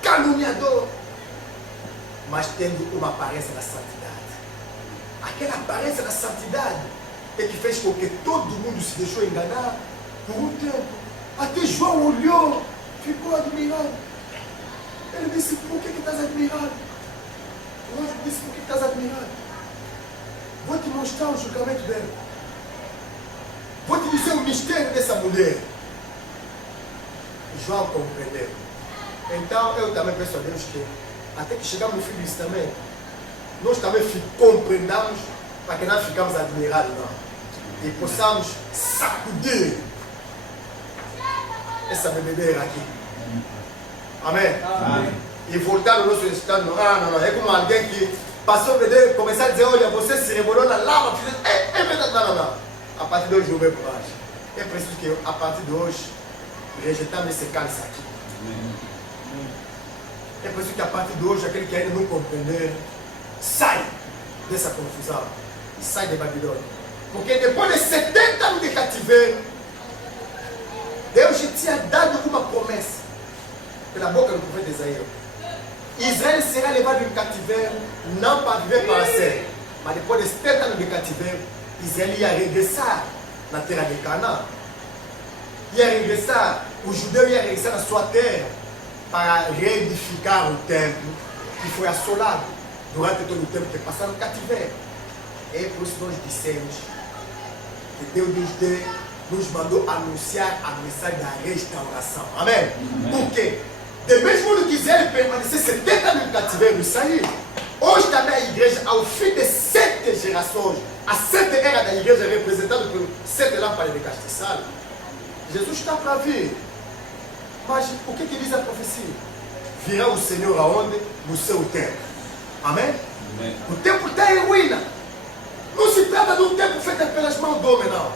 caluniador, mas tendo uma aparência da santidade. Aquela aparência da santidade é que fez com que todo mundo se deixou enganar por um tempo. Até João olhou, ficou admirado. Ele disse: por que estás admirado? O anjo disse: por que estás admirado? Vou te mostrar o julgamento dele. Vou te dizer o mistério dessa mulher. João compreendeu. Então eu também peço a Deus que, até que chegamos no fim disso também, nós também compreendamos, para que não ficamos admirados, não. E possamos sacudir essa bebedeira aqui. Amém? Amém. E voltar ao nosso estado. Não. É como alguém que pastor Vedeu começar a dizer, olha, você se rebolou na lama, é verdade, não. A partir de hoje eu vou por baixo. É preciso que a partir de hoje rejeitamos esse cálice aqui. É preciso que a partir de hoje aquele que ainda não compreender sai dessa confusão e sai de Babilônia. Porque depois de 70 anos de cativeiro, Deus tinha dado uma promessa pela boca do profeta Isaías. Israel será levado em cativeiro, não para viver para sempre, mas depois de 70 anos de cativeiro, Israel ia regressar na terra de Canaã. Ia regressar, o judeu ia regressar na sua terra para reedificar o templo que foi assolado durante todo o tempo que passaram no cativeiro. É por isso que nós dissemos que Deus nos mandou anunciar a mensagem da restauração. Amém? Por quê? De mesmo modo que Israel permanecer 70 anos no cativeiro e sair, hoje também a igreja, ao fim de 7 gerações, a 7 era da igreja representada por 7 lâmpadas de castiçal, Jesus está para vir. Mas o que diz a profecia? Virá o Senhor aonde? No seu templo. Amém? Amém. O templo está em ruína. Não se trata de um templo feito pelas mãos do homem, não.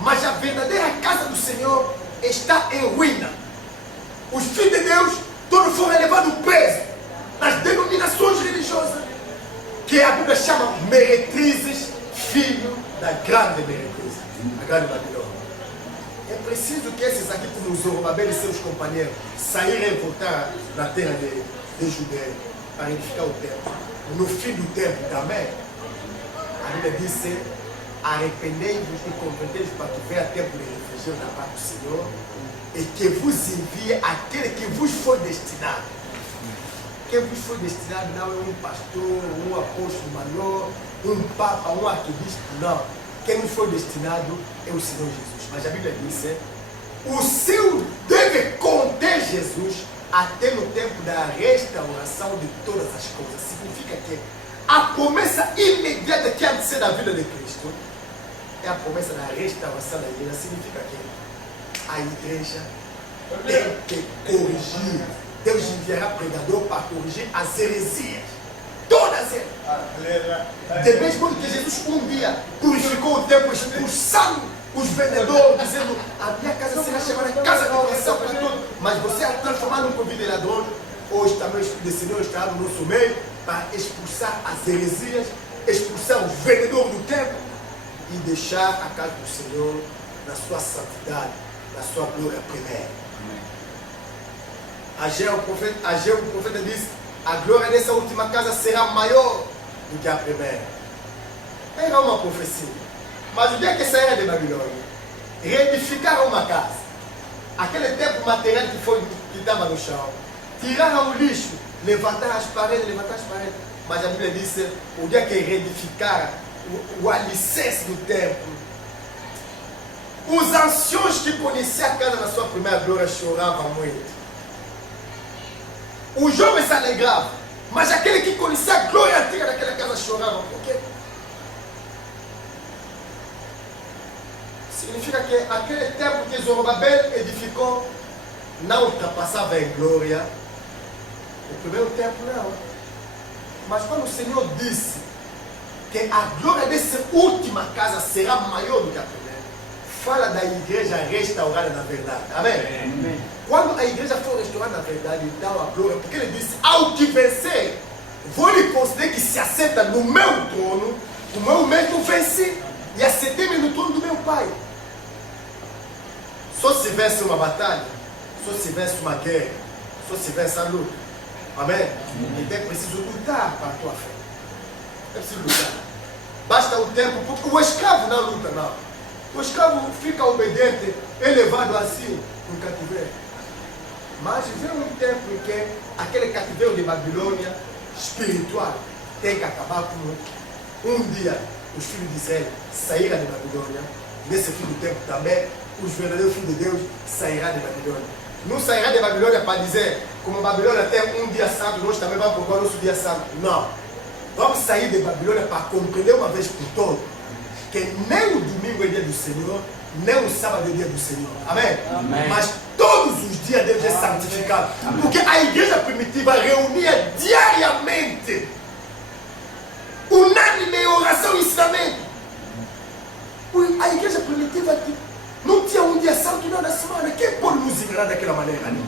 Mas a verdadeira casa do Senhor está em ruína. Os filhos de Deus todos foram levados presos nas denominações religiosas, que a Bíblia chama meretrizes, filho da grande meretriz, a grande Babilônia. É preciso que esses aqui, como Zorobabel e seus companheiros, saírem e voltar na terra de Judeia para edificar o templo. No fim do tempo também, a Bíblia disse: arrependei-vos e convertei-vos para que venha tempo de refrigério da parte do Senhor, e que vos envie aquele que vos foi destinado. Quem vos foi destinado não é um pastor, um apóstolo maior, um papa, um arquebispo, não. Quem nos foi destinado é o Senhor Jesus. Mas a Bíblia diz: o seu deve conter Jesus até no tempo da restauração de todas as coisas. Significa que a promessa imediata que antecede a vida de Cristo é a promessa da restauração da igreja. Significa que a igreja tem que corrigir. Deus enviará pregador para corrigir as heresias. Todas elas. De mesmo modo que Jesus um dia purificou o templo, expulsando os vendedores, dizendo: a minha casa será chamada casa de oração para todos. Mas você a transformar num convite de ladrões. Hoje também o Espírito do Senhor está no nosso meio para expulsar as heresias, expulsar os vendedores do templo e deixar a casa do Senhor na sua santidade, na sua glória primeira. Ageu, o profeta disse: a glória dessa última casa será maior do que a primeira. Era uma profecia. Mas o dia que saíram de Babilônia, reedificaram uma casa. Aquele templo material que estava no chão, tiraram o lixo, levantaram as paredes. Mas a Bíblia disse: o dia que reedificaram o alicerce do templo, os anciões que conheciam a casa na sua primeira glória choravam muito. Os jovens se alegravam, mas aquele que conhecia a glória antiga daquela casa chorava. Por quê? Significa que aquele templo que Zorobabel edificou não ultrapassava em glória o primeiro templo, não. Mas quando o Senhor disse que a glória dessa última casa será maior do que a primeira, fala da igreja restaurada na verdade. Amém? Amém. Quando a igreja for restaurada na verdade, então a glória, porque ele disse: ao que vencer, vou lhe conceder que se assenta no meu trono, como eu mesmo venci, e assentei-me no trono do meu Pai. Só se vence uma batalha, só se vence uma guerra, só se vence a luta. Amém? Então é preciso lutar para a tua fé. É preciso lutar. Basta o tempo, porque o escravo não luta, não. O escravo fica obediente, elevado assim no cativeiro. Mas vem um tempo em que aquele cativeiro de Babilônia espiritual tem que acabar com um dia os filhos de Israel saíram de Babilônia. Nesse fim do tempo também, os verdadeiros filhos de Deus sairão de Babilônia. Não sairá de Babilônia para dizer: como Babilônia tem um dia santo, nós também vamos procurar o nosso dia santo. Não. Vamos sair de Babilônia para compreender uma vez por todas que nem o domingo é dia do Senhor, nem o sábado é dia do Senhor. Amém? Amém. Mas todos os dias Deus é santificado. Porque a igreja primitiva reunia diariamente unânime em oração e ensinamento. A igreja primitiva não tinha um dia santo na semana. Quem pode nos enganar daquela maneira ali?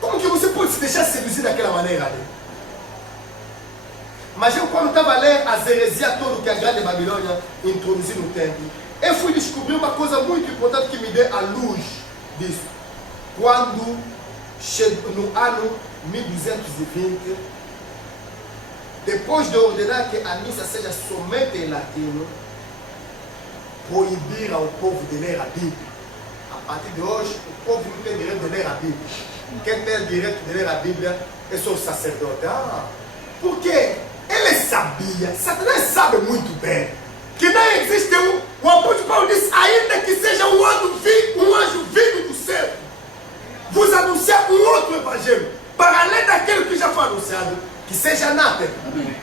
Como que você pode se deixar seduzir daquela maneira ali? Mas eu, quando estava a ler as heresias todas que a grande Babilônia introduziu no templo, eu fui descobrir uma coisa muito importante que me deu a luz disso. Quando chegou no ano 1220, depois de ordenar que a missa seja somente em latino, proibir ao povo de ler a Bíblia. A partir de hoje, o povo não tem direito de ler a Bíblia. Quem tem direito de ler a Bíblia é só o sacerdote. Porque ele sabia, Satanás sabe muito bem, que não existe o apóstolo Paulo disse, ainda que seja um anjo vindo do céu, vos anunciar um outro evangelho, para além daquele que já foi anunciado, que seja anátema. Amém.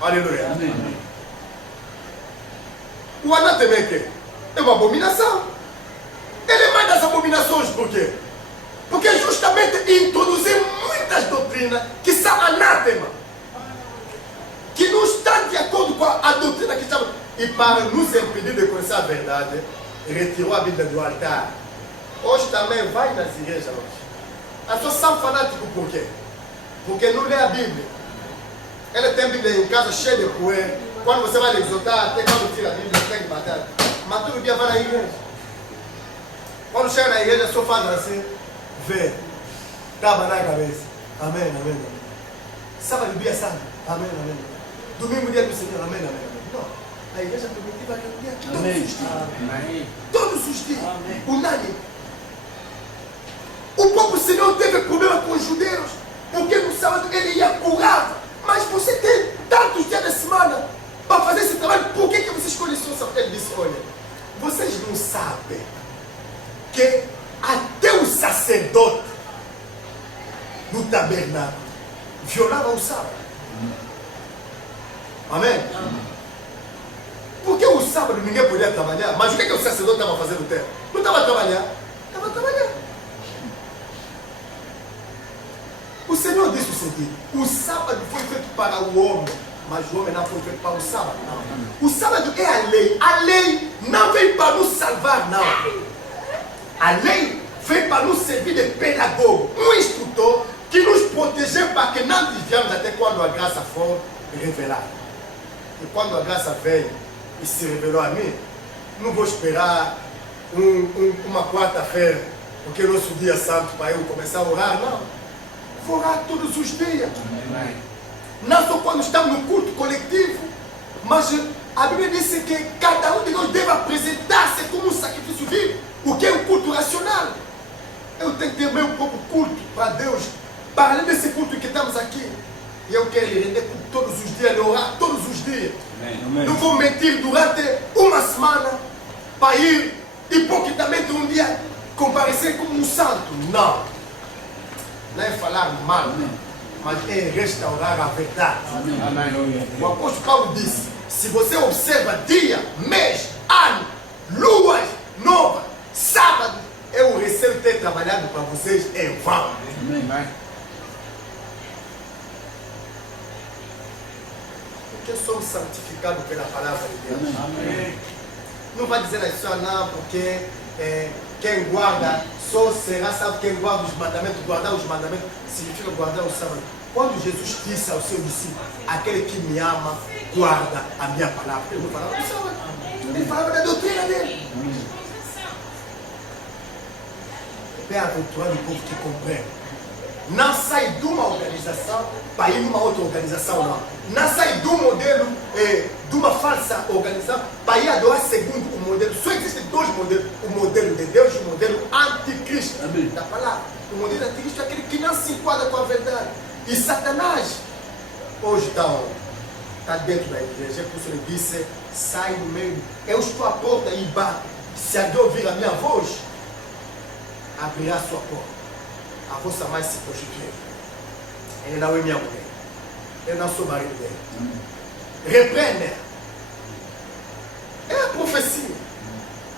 Aleluia. Amém. O anátema é quê? É uma abominação. Ele é mais das abominações, por quê? Porque justamente introduzir muitas doutrinas que são anátema, que não estão de acordo com a doutrina que estamos. E para nos impedir de conhecer a verdade, retirou a Bíblia do altar. Hoje também vai nas igrejas hoje. As pessoas são fanáticos por quê? Porque não lê a Bíblia. Ele tem a Bíblia em casa cheia de poeira. Quando você vai lhe exortar, até quando tira a Bíblia, tem que bater. Mas todo dia vai na igreja. Quando chega na igreja, só faz assim, vê, tava na cabeça. Amém, amém, amém. Sábado, dia santo. Amém, amém, amém. Domingo, dia do Senhor. Amém, amém, amém. Não, a igreja primitiva é um dia todos os dias. Amém. Todos os dias. Unânime. O próprio Senhor teve problema com os judeus, porque no sábado ele ia curar. Mas você tem tantos dias da semana para fazer esse trabalho, por que você escolhe só o sábado? Ele disse, olha, vocês não sabem que até o sacerdote no tabernáculo violava o sábado. Amém? Porque o sábado ninguém podia trabalhar, mas o que o sacerdote estava fazendo no templo? Não estava trabalhando, estava trabalhando. O Senhor disse o seguinte, o sábado foi feito para o homem, mas o homem não foi feito para o sábado, não. O sábado é a lei não veio para nos salvar, não. A lei veio para nos servir de pedagogo, um instrutor que nos protegeu para que não desviamos até quando a graça for revelada. E quando a graça veio e se revelou a mim, não vou esperar uma quarta-feira, porque é o nosso dia santo para eu começar a orar, não. Vou orar todos os dias. Amém. Não só quando estamos no culto coletivo, mas a Bíblia diz que cada um de nós deve apresentar-se como um sacrifício vivo, o que é um culto racional. Eu tenho que ter meu próprio culto para Deus, para além desse culto que estamos aqui. E eu quero lhe render culto todos os dias, lhe orar todos os dias. Amém. Não vou mentir durante uma semana para ir hipocritamente um dia comparecer como um santo. Não. Não é falar mal, mas é restaurar a verdade. Amém. O apóstolo Paulo disse, se você observa dia, mês, ano, luas novas, sábado, eu recebo ter trabalhado para vocês em vão. Amém. Porque somos santificados pela palavra de Deus. Amém. Não vai dizer na história, não, porque quem guarda só será salvo quem guarda os mandamentos. Guardar os mandamentos significa guardar o sábado. Quando Jesus disse ao seu discípulo, aquele que me ama, guarda a minha palavra. Ele não falava do sábado, ele falava da doutrina dele. Bem-aventurado o povo que compreende. Não sai de uma organização para ir numa outra organização, não. Não sai do modelo, de uma falsa organização, para ir adorar segundo o modelo. Só existem dois modelos, o modelo de Deus e o modelo anticristo. Amém. Da palavra. O modelo anticristo é aquele que não se enquadra com a verdade. E Satanás, hoje está onde? Está dentro da igreja. Por isso ele disse, sai do meio. Eu estou à porta e bato. Se alguém ouvir a minha voz, abrirá a sua porta. A vossa mãe se prostituiu. Ele não é minha mulher. Eu não sou marido dele. Repreenda. É a profecia.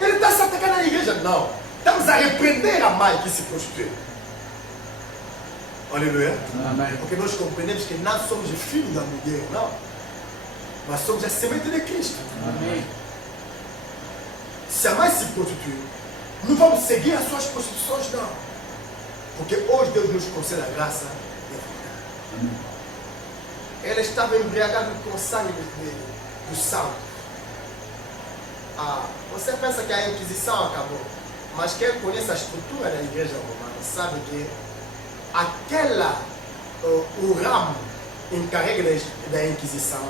Ele está se atacando na igreja? Não. Estamos a repreender a mãe que se prostituiu. Alléluia. Amen. Porque nós compreendemos que não somos filhos da mulher, não. Mas somos a semente de Cristo. Amém. Se a mãe se prostituiu, não vamos seguir as suas prostituições, não. Porque hoje Deus nos concede a graça de voltar. Amém. Ela estava embriagada com o sangue do santo. Você pensa que a Inquisição acabou, mas quem conhece a estrutura da igreja romana sabe que o ramo encarregue da Inquisição,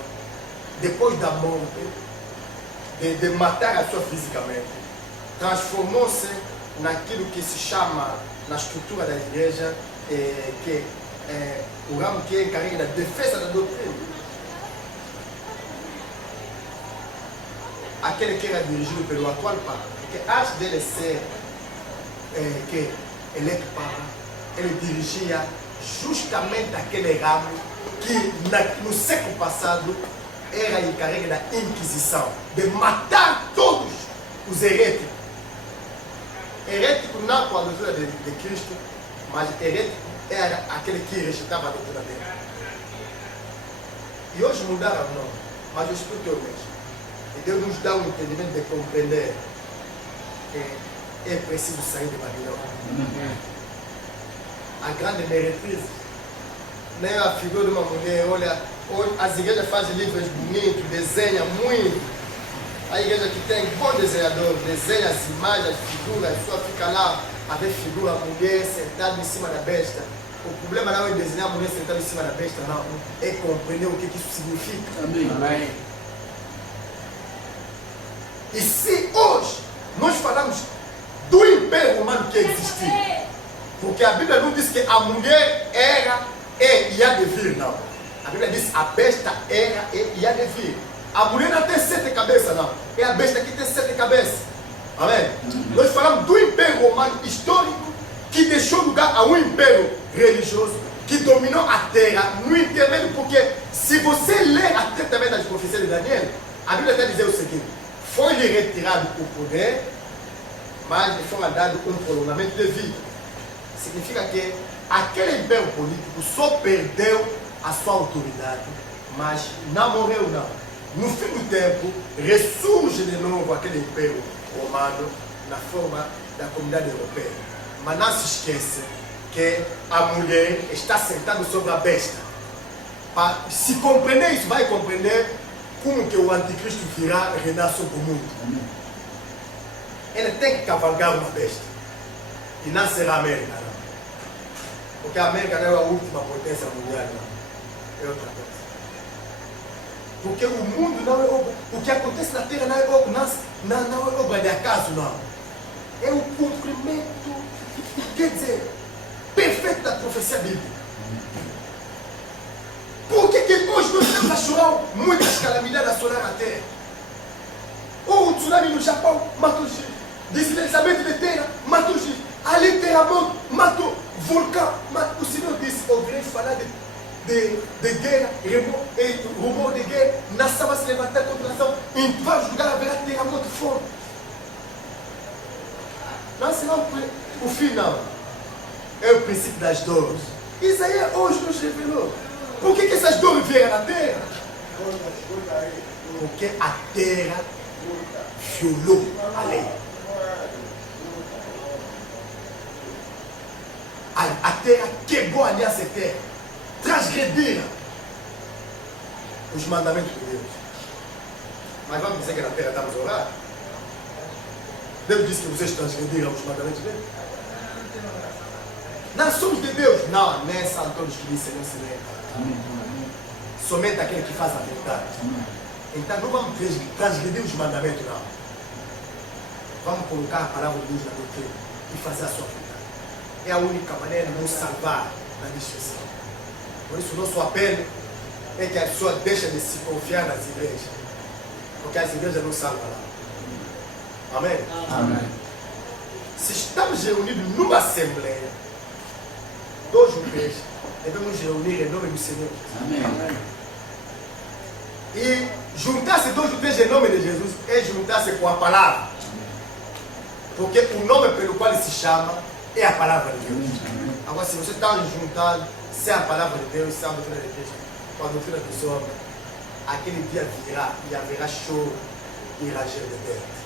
depois da morte, de matar a pessoa fisicamente, transformou-se naquilo que se chama, na estrutura da igreja, o ramo que é encarregue da defesa da doutrina. Aquele que era dirigido pelo atual Papa, porque antes dele ser eleito Papa, ele dirigia justamente aquele ramo que no século passado era encarregue da Inquisição, de matar todos os heréticos. Herético não com a doutrina de Cristo, mas herético era aquele que rejeitava a doutrina dele. E hoje mudaram o nome, mas o Espírito é o mesmo. E Deus nos dá um entendimento de compreender que é preciso sair de Babilônia. A grande meretriz, nem a figura de uma mulher, olha, as igrejas fazem livros bonitos, desenham muito. A igreja que tem bom desenhador, desenha as imagens, as figuras, a pessoa fica lá a ver figura, a mulher sentada em cima da besta. O problema não é desenhar a mulher sentada em cima da besta, não. É compreender o que isso significa. Amém. Amém. E se hoje nós falamos do Império Romano que existiu, porque a Bíblia não diz que a mulher era e há de vir, não. A Bíblia diz a besta era e há de vir. A mulher não tem 7 cabeças, não. É a besta que tem 7 cabeças. Amém? Nós falamos do Império Romano histórico que deixou lugar a um império religioso que dominou a terra no intermédio, porque se você ler atentamente as profecias de Daniel, a Bíblia está dizendo o seguinte: foi-lhe retirado o poder, mas lhe foi dado um prolongamento de vida. Significa que aquele império político só perdeu a sua autoridade, mas não morreu, não. No fim do tempo, ressurge de novo aquele império romano na forma da comunidade europeia. Mas não se esqueça que a mulher está sentada sobre a besta. Para se compreender isso, vai compreender como que o anticristo virá reinar sobre o mundo. Ele tem que cavalgar uma besta. E não será a América, não. Porque a América não é a última potência mundial, não. É outra coisa. Porque o mundo não é obra. O que acontece na Terra não é obra, não é obra de acaso, não. É o cumprimento, quer dizer, perfeito da profecia bíblica. Por que hoje nós estamos a chorar muitas calamidades a solar a Terra? O tsunami no Japão matou gente. Deslizamento de terra matou gente. Ali terremoto matou. Vulcão matou. O Senhor disse: ouvirei falar de guerra, rumor de guerra. Nação vai se levantar contra a nação. Em vários lugares haverá terremoto e fome. Não será o final. É o princípio das dores. Isaías hoje nos revelou. Por que essas dores vieram na terra? Porque a terra violou a lei. A terra quebrou a aliança eterna. Transgrediram os mandamentos de Deus. Mas vamos dizer que na terra estamos a orar? Deus disse que vocês transgrediram os mandamentos dele? Nós somos de Deus. Não, nem são todos que dizem não se lembra. Somente aquele que faz a verdade. Então não vamos transgredir os mandamentos, não. Vamos colocar a palavra de Deus na doutrina e fazer a sua vontade. É a única maneira de nos salvar da destruição. Por isso, o nosso apelo é que a pessoa deixe de se confiar nas igrejas, porque as igrejas não salvam lá. Amém? Amém. Se estamos reunidos numa assembleia, 2 ou 3, devemos nos reunir em nome do Senhor. Amém. E juntar-se 2 ou 3 em nome de Jesus é juntar-se com a palavra. Porque o nome pelo qual ele se chama é a palavra de Deus. Agora, se você está juntado, sem a palavra de Deus, sem a doutrina de Cristo, com a doutrina dos homens, aquele dia virá e haverá choro e ranger de dentro.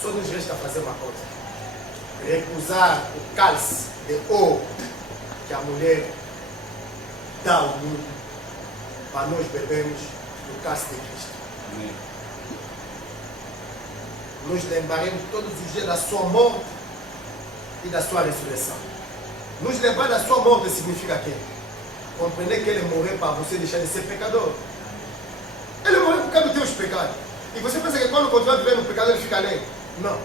Só nos resta fazer uma coisa: recusar o cálice de ouro que a mulher dá ao mundo, para nós bebermos do cálice de Cristo. Amém. Nos lembraremos todos os dias da sua morte e da sua ressurreição. Nos lembrar da sua morte significa que compreender que ele morreu para você deixar de ser pecador. Ele morreu por causa dos teus pecados. E você pensa que quando continua vivendo no pecado ele fica alegre? Não.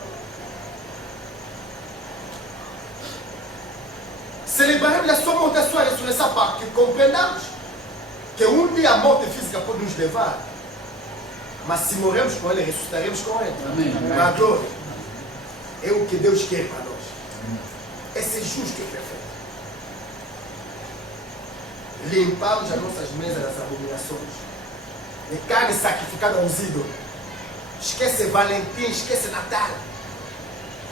Celebraremos a sua morte e a sua ressurreição para que compreendamos que um dia a morte física pode nos levar. Mas se morremos com ele, ressuscitaremos com ele. Amém. Na glória. É o que Deus quer para nós. É ser justo e perfeito. Limpamos as nossas mesas das abominações. De carne sacrificada aos ídolos. Esquece Valentim, esquece Natal.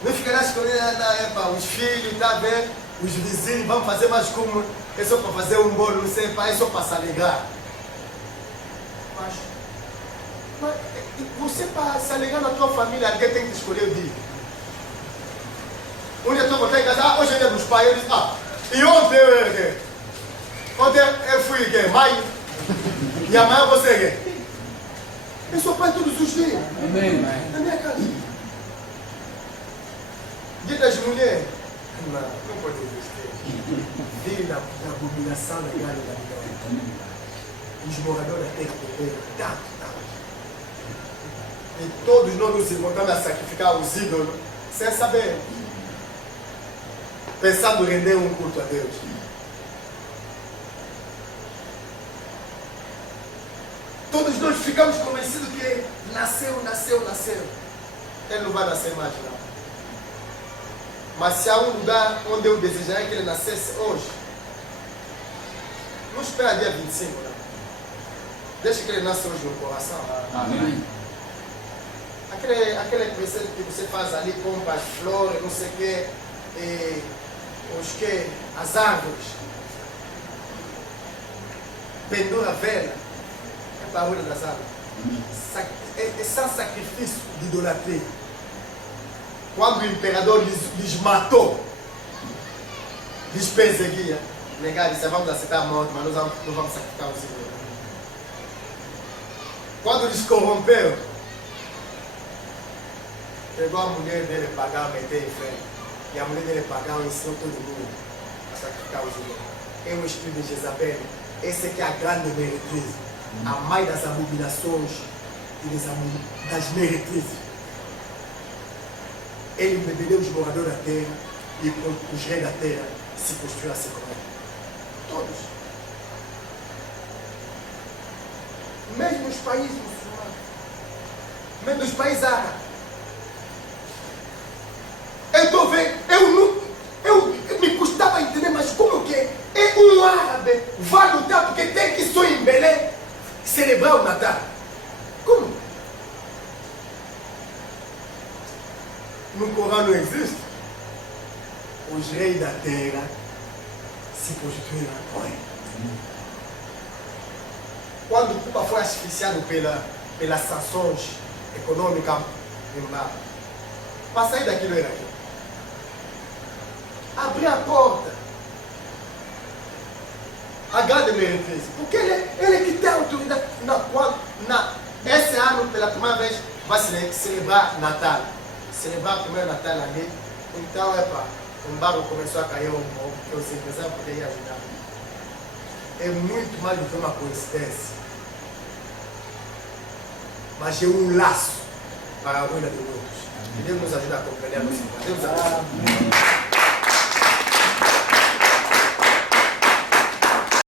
Não fica lá escolhendo os filhos, tá vendo? Os vizinhos, vamos fazer mais como. É só para fazer um bolo, não sei, é só para se alegrar. Mas você, para se alegrar na tua família, alguém tem que escolher o dia. Um dia tu voltar em casa, hoje é dia dos pais, eu disse, e ontem eu fui quê? Maio, e amanhã você é quê? Eu sou pai todos os dias. Amém. Na minha casa. Dia das mulheres, não pode existir. Veio da abominação da galha da mulher. Os moradores da terra perderam tanto. E todos nós nos encontramos a sacrificar os ídolos sem saber. Pensando em render um culto a Deus. Todos nós ficamos convencidos que nasceu. Ele não vai nascer mais não. Mas se há um lugar onde eu desejaria que ele nascesse hoje, não espera dia 25, não. Deixa que ele nasça hoje no coração. Amém. Aquele presente que você faz ali, compra as flores, não sei o quê, as árvores, pendura a vela, é barulho das árvores. É sem sacrifício de idolatria. Quando o imperador lhes matou, lhes perseguia, negar, disse, vamos aceitar a morte, mas nós não vamos sacrificar os ídolos. Quando lhes corrompeu, pegou a mulher dele, pagava, meteu em frente. E a mulher dele pagava e ensinou todo mundo a sacrificar os ídolos. É o espírito de Jezabel. Essa aqui é a grande meretriz. A mãe das abominações e das meretrizes. Ele embebedeu os moradores da terra e os reis da terra se construíram com ele. Todos. Mesmo os países muçulmanos. Mesmo os países árabes. Eu estou vendo, eu me custava entender, mas como que é um árabe vai lutar porque tem que só em Belém celebrar o Natal? Como? No Corão não existe? Os reis da terra se prostituíram com ele. Quando Cuba foi asfixiado pelas sanções econômicas embaixo, para sair daquilo era aquilo. Abrir a porta. A grande meretriz. Porque ele é que tem autoridade. Esse ano, pela primeira vez, vai celebrar Natal. Celebrar o primeiro Natal ali. Então, o embargo começou a cair um pouco, porque os empresários poderiam ajudar. É muito mais do que uma coincidência. Mas é um laço para a ruína de outros. Que Deus nos ajude a compreender a nossa. Deus abençoe.